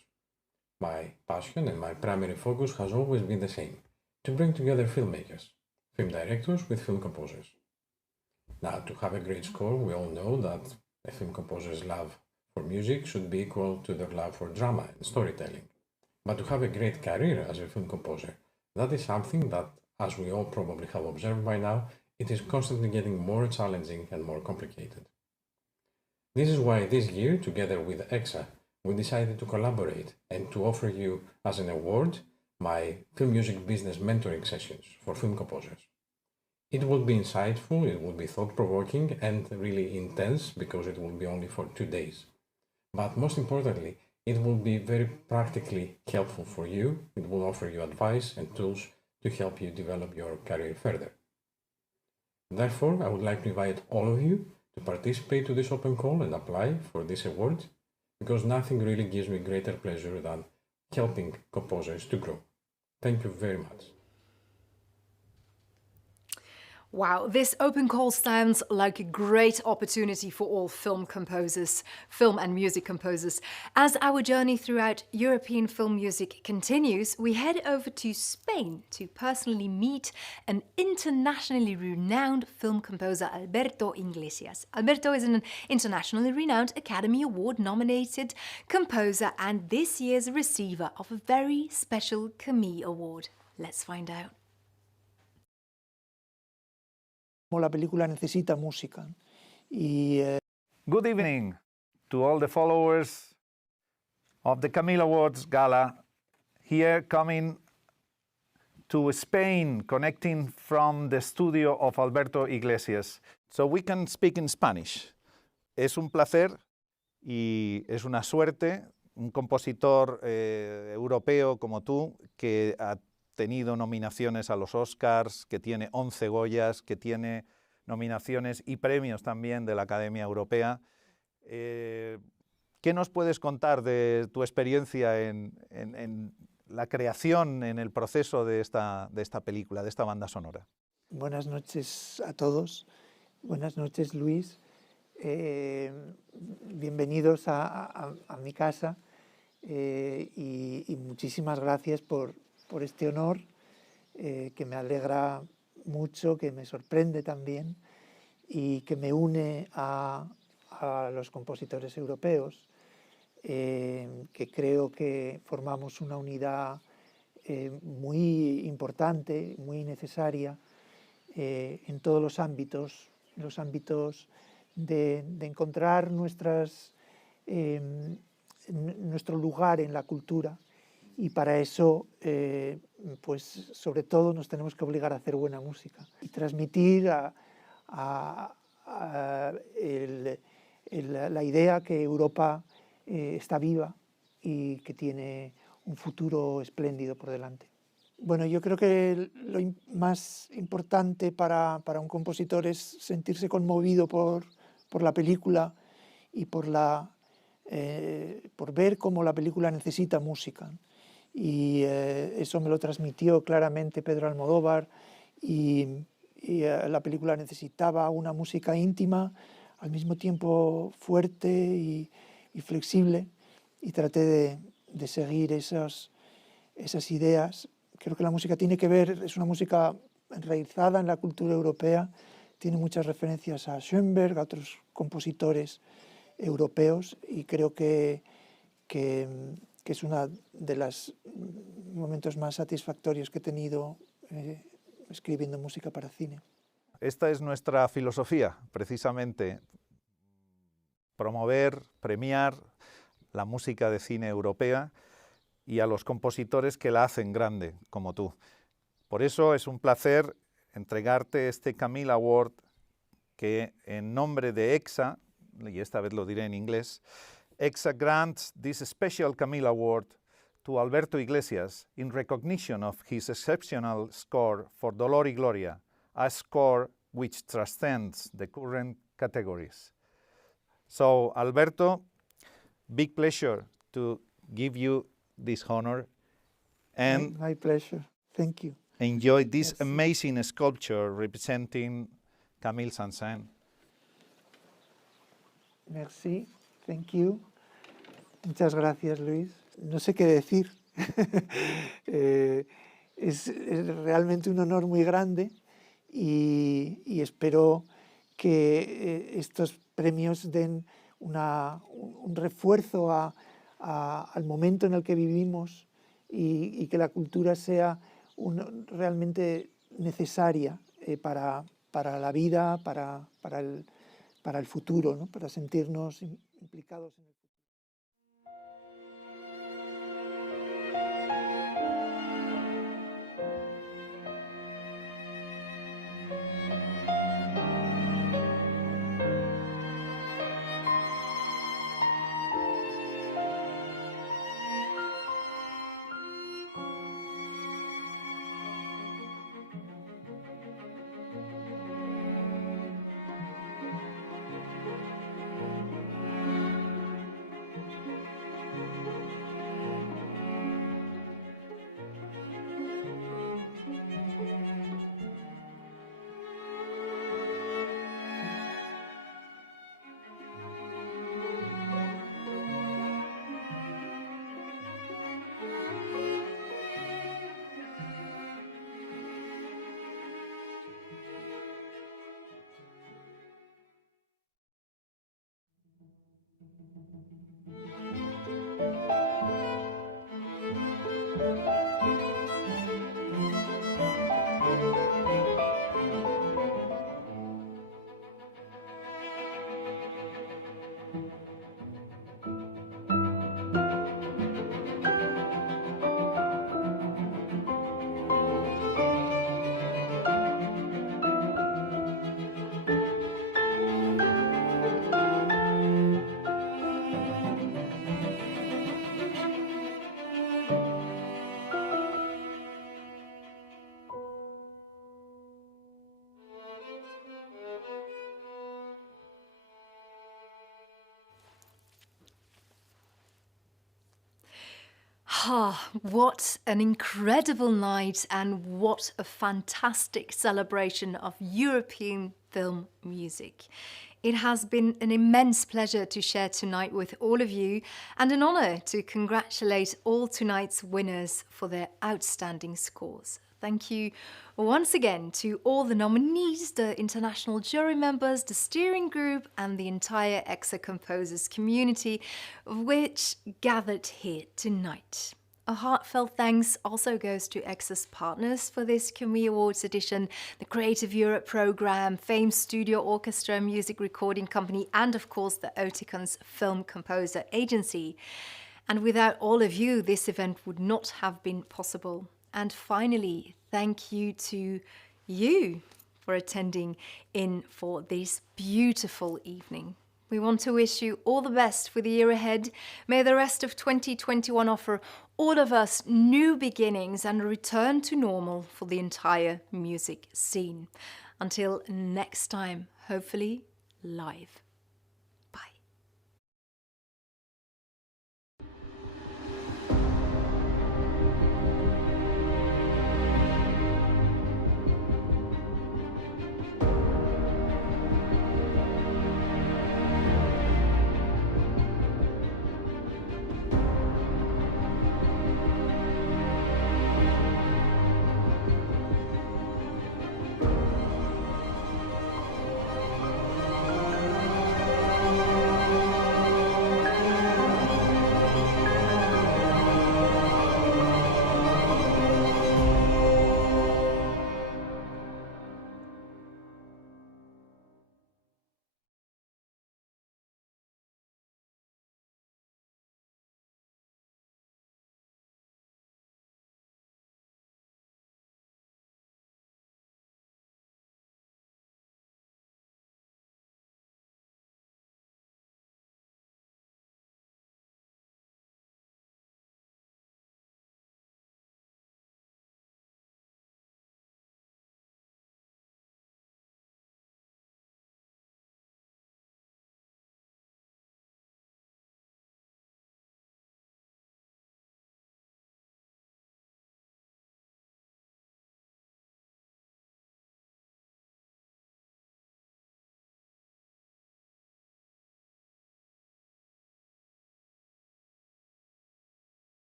My passion and my primary focus has always been the same, to bring together filmmakers, film directors with film composers. Now, to have a great score, we all know that a film composer's love for music should be equal to their love for drama and storytelling. But to have a great career as a film composer, that is something that, as we all probably have observed by now, it is constantly getting more challenging and more complicated. This is why this year, together with EXA, we decided to collaborate and to offer you as an award my film music business mentoring sessions for film composers. It will be insightful, it will be thought-provoking and really intense because it will be only for 2 days. But most importantly, it will be very practically helpful for you. It will offer you advice and tools to help you develop your career further. Therefore, I would like to invite all of you to participate to this open call and apply for this award, because nothing really gives me greater pleasure than helping composers to grow. Thank you very much. Wow, this open call sounds like a great opportunity for all film composers, film and music composers. As our journey throughout European film music continues, we head over to Spain to personally meet an internationally renowned film composer, Alberto Iglesias. Alberto is an internationally renowned Academy Award nominated composer and this year's receiver of a very special Camille Award. Let's find out. La película necesita música. Good evening to all the followers of the Camille Awards Gala, here coming to Spain, connecting from the studio of Alberto Iglesias. So we can speak in Spanish. Es un placer y es una suerte, un compositor europeo como tú, que ha tenido nominaciones a los Oscars, que tiene 11 Goyas, que tiene nominaciones y premios también de la Academia Europea. ¿Qué nos puedes contar de tu experiencia en la creación, en el proceso de esta película, de esta banda sonora? Buenas noches a todos. Buenas noches, Luis. Bienvenidos a mi casa y muchísimas gracias por este honor que me alegra mucho, que me sorprende también y que me une a los compositores europeos, que creo que formamos una unidad muy importante, muy necesaria en todos los ámbitos de encontrar nuestro lugar en la cultura. Y para eso, pues sobre todo nos tenemos que obligar a hacer buena música y transmitir la idea que Europa está viva y que tiene un futuro espléndido por delante. Bueno, yo creo que lo más importante para un compositor es sentirse conmovido por la película y por ver cómo la película necesita música. Y eso me lo transmitió claramente Pedro Almodóvar y la película necesitaba una música íntima, al mismo tiempo fuerte y flexible, y traté de seguir esas ideas. Creo que la música tiene que ver, es una música enraizada en la cultura europea, tiene muchas referencias a Schoenberg, a otros compositores europeos, y creo que es uno de los momentos más satisfactorios que he tenido escribiendo música para cine. Esta es nuestra filosofía, precisamente, promover, premiar la música de cine europea y a los compositores que la hacen grande, como tú. Por eso es un placer entregarte este Camille Award que en nombre de EXA, y esta vez lo diré en inglés, EXA grants this special Camille Award to Alberto Iglesias in recognition of his exceptional score for Dolor y Gloria, a score which transcends the current categories. So, Alberto, big pleasure to give you this honor and my pleasure. Thank you. Enjoy this amazing sculpture representing Camille Saint-Saëns. Merci. Thank you. Muchas gracias, Luis. No sé qué decir. Es realmente un honor muy grande y espero que estos premios den un refuerzo al momento en el que vivimos y que la cultura sea realmente necesaria para la vida, para el futuro, ¿no? Para sentirnos implicados en el futuro. Ah, what an incredible night and what a fantastic celebration of European film music. It has been an immense pleasure to share tonight with all of you and an honour to congratulate all tonight's winners for their outstanding scores. Thank you once again to all the nominees, the international jury members, the steering group and the entire EXA Composers community which gathered here tonight. A heartfelt thanks also goes to EXA's partners for this Camille Awards edition, the Creative Europe programme, famed Studio Orchestra music recording company and of course the Oticon's Film Composer Agency. And without all of you, this event would not have been possible. And finally, thank you to you for attending in for this beautiful evening. We want to wish you all the best for the year ahead. May the rest of 2021 offer all of us new beginnings and a return to normal for the entire music scene. Until next time, hopefully live.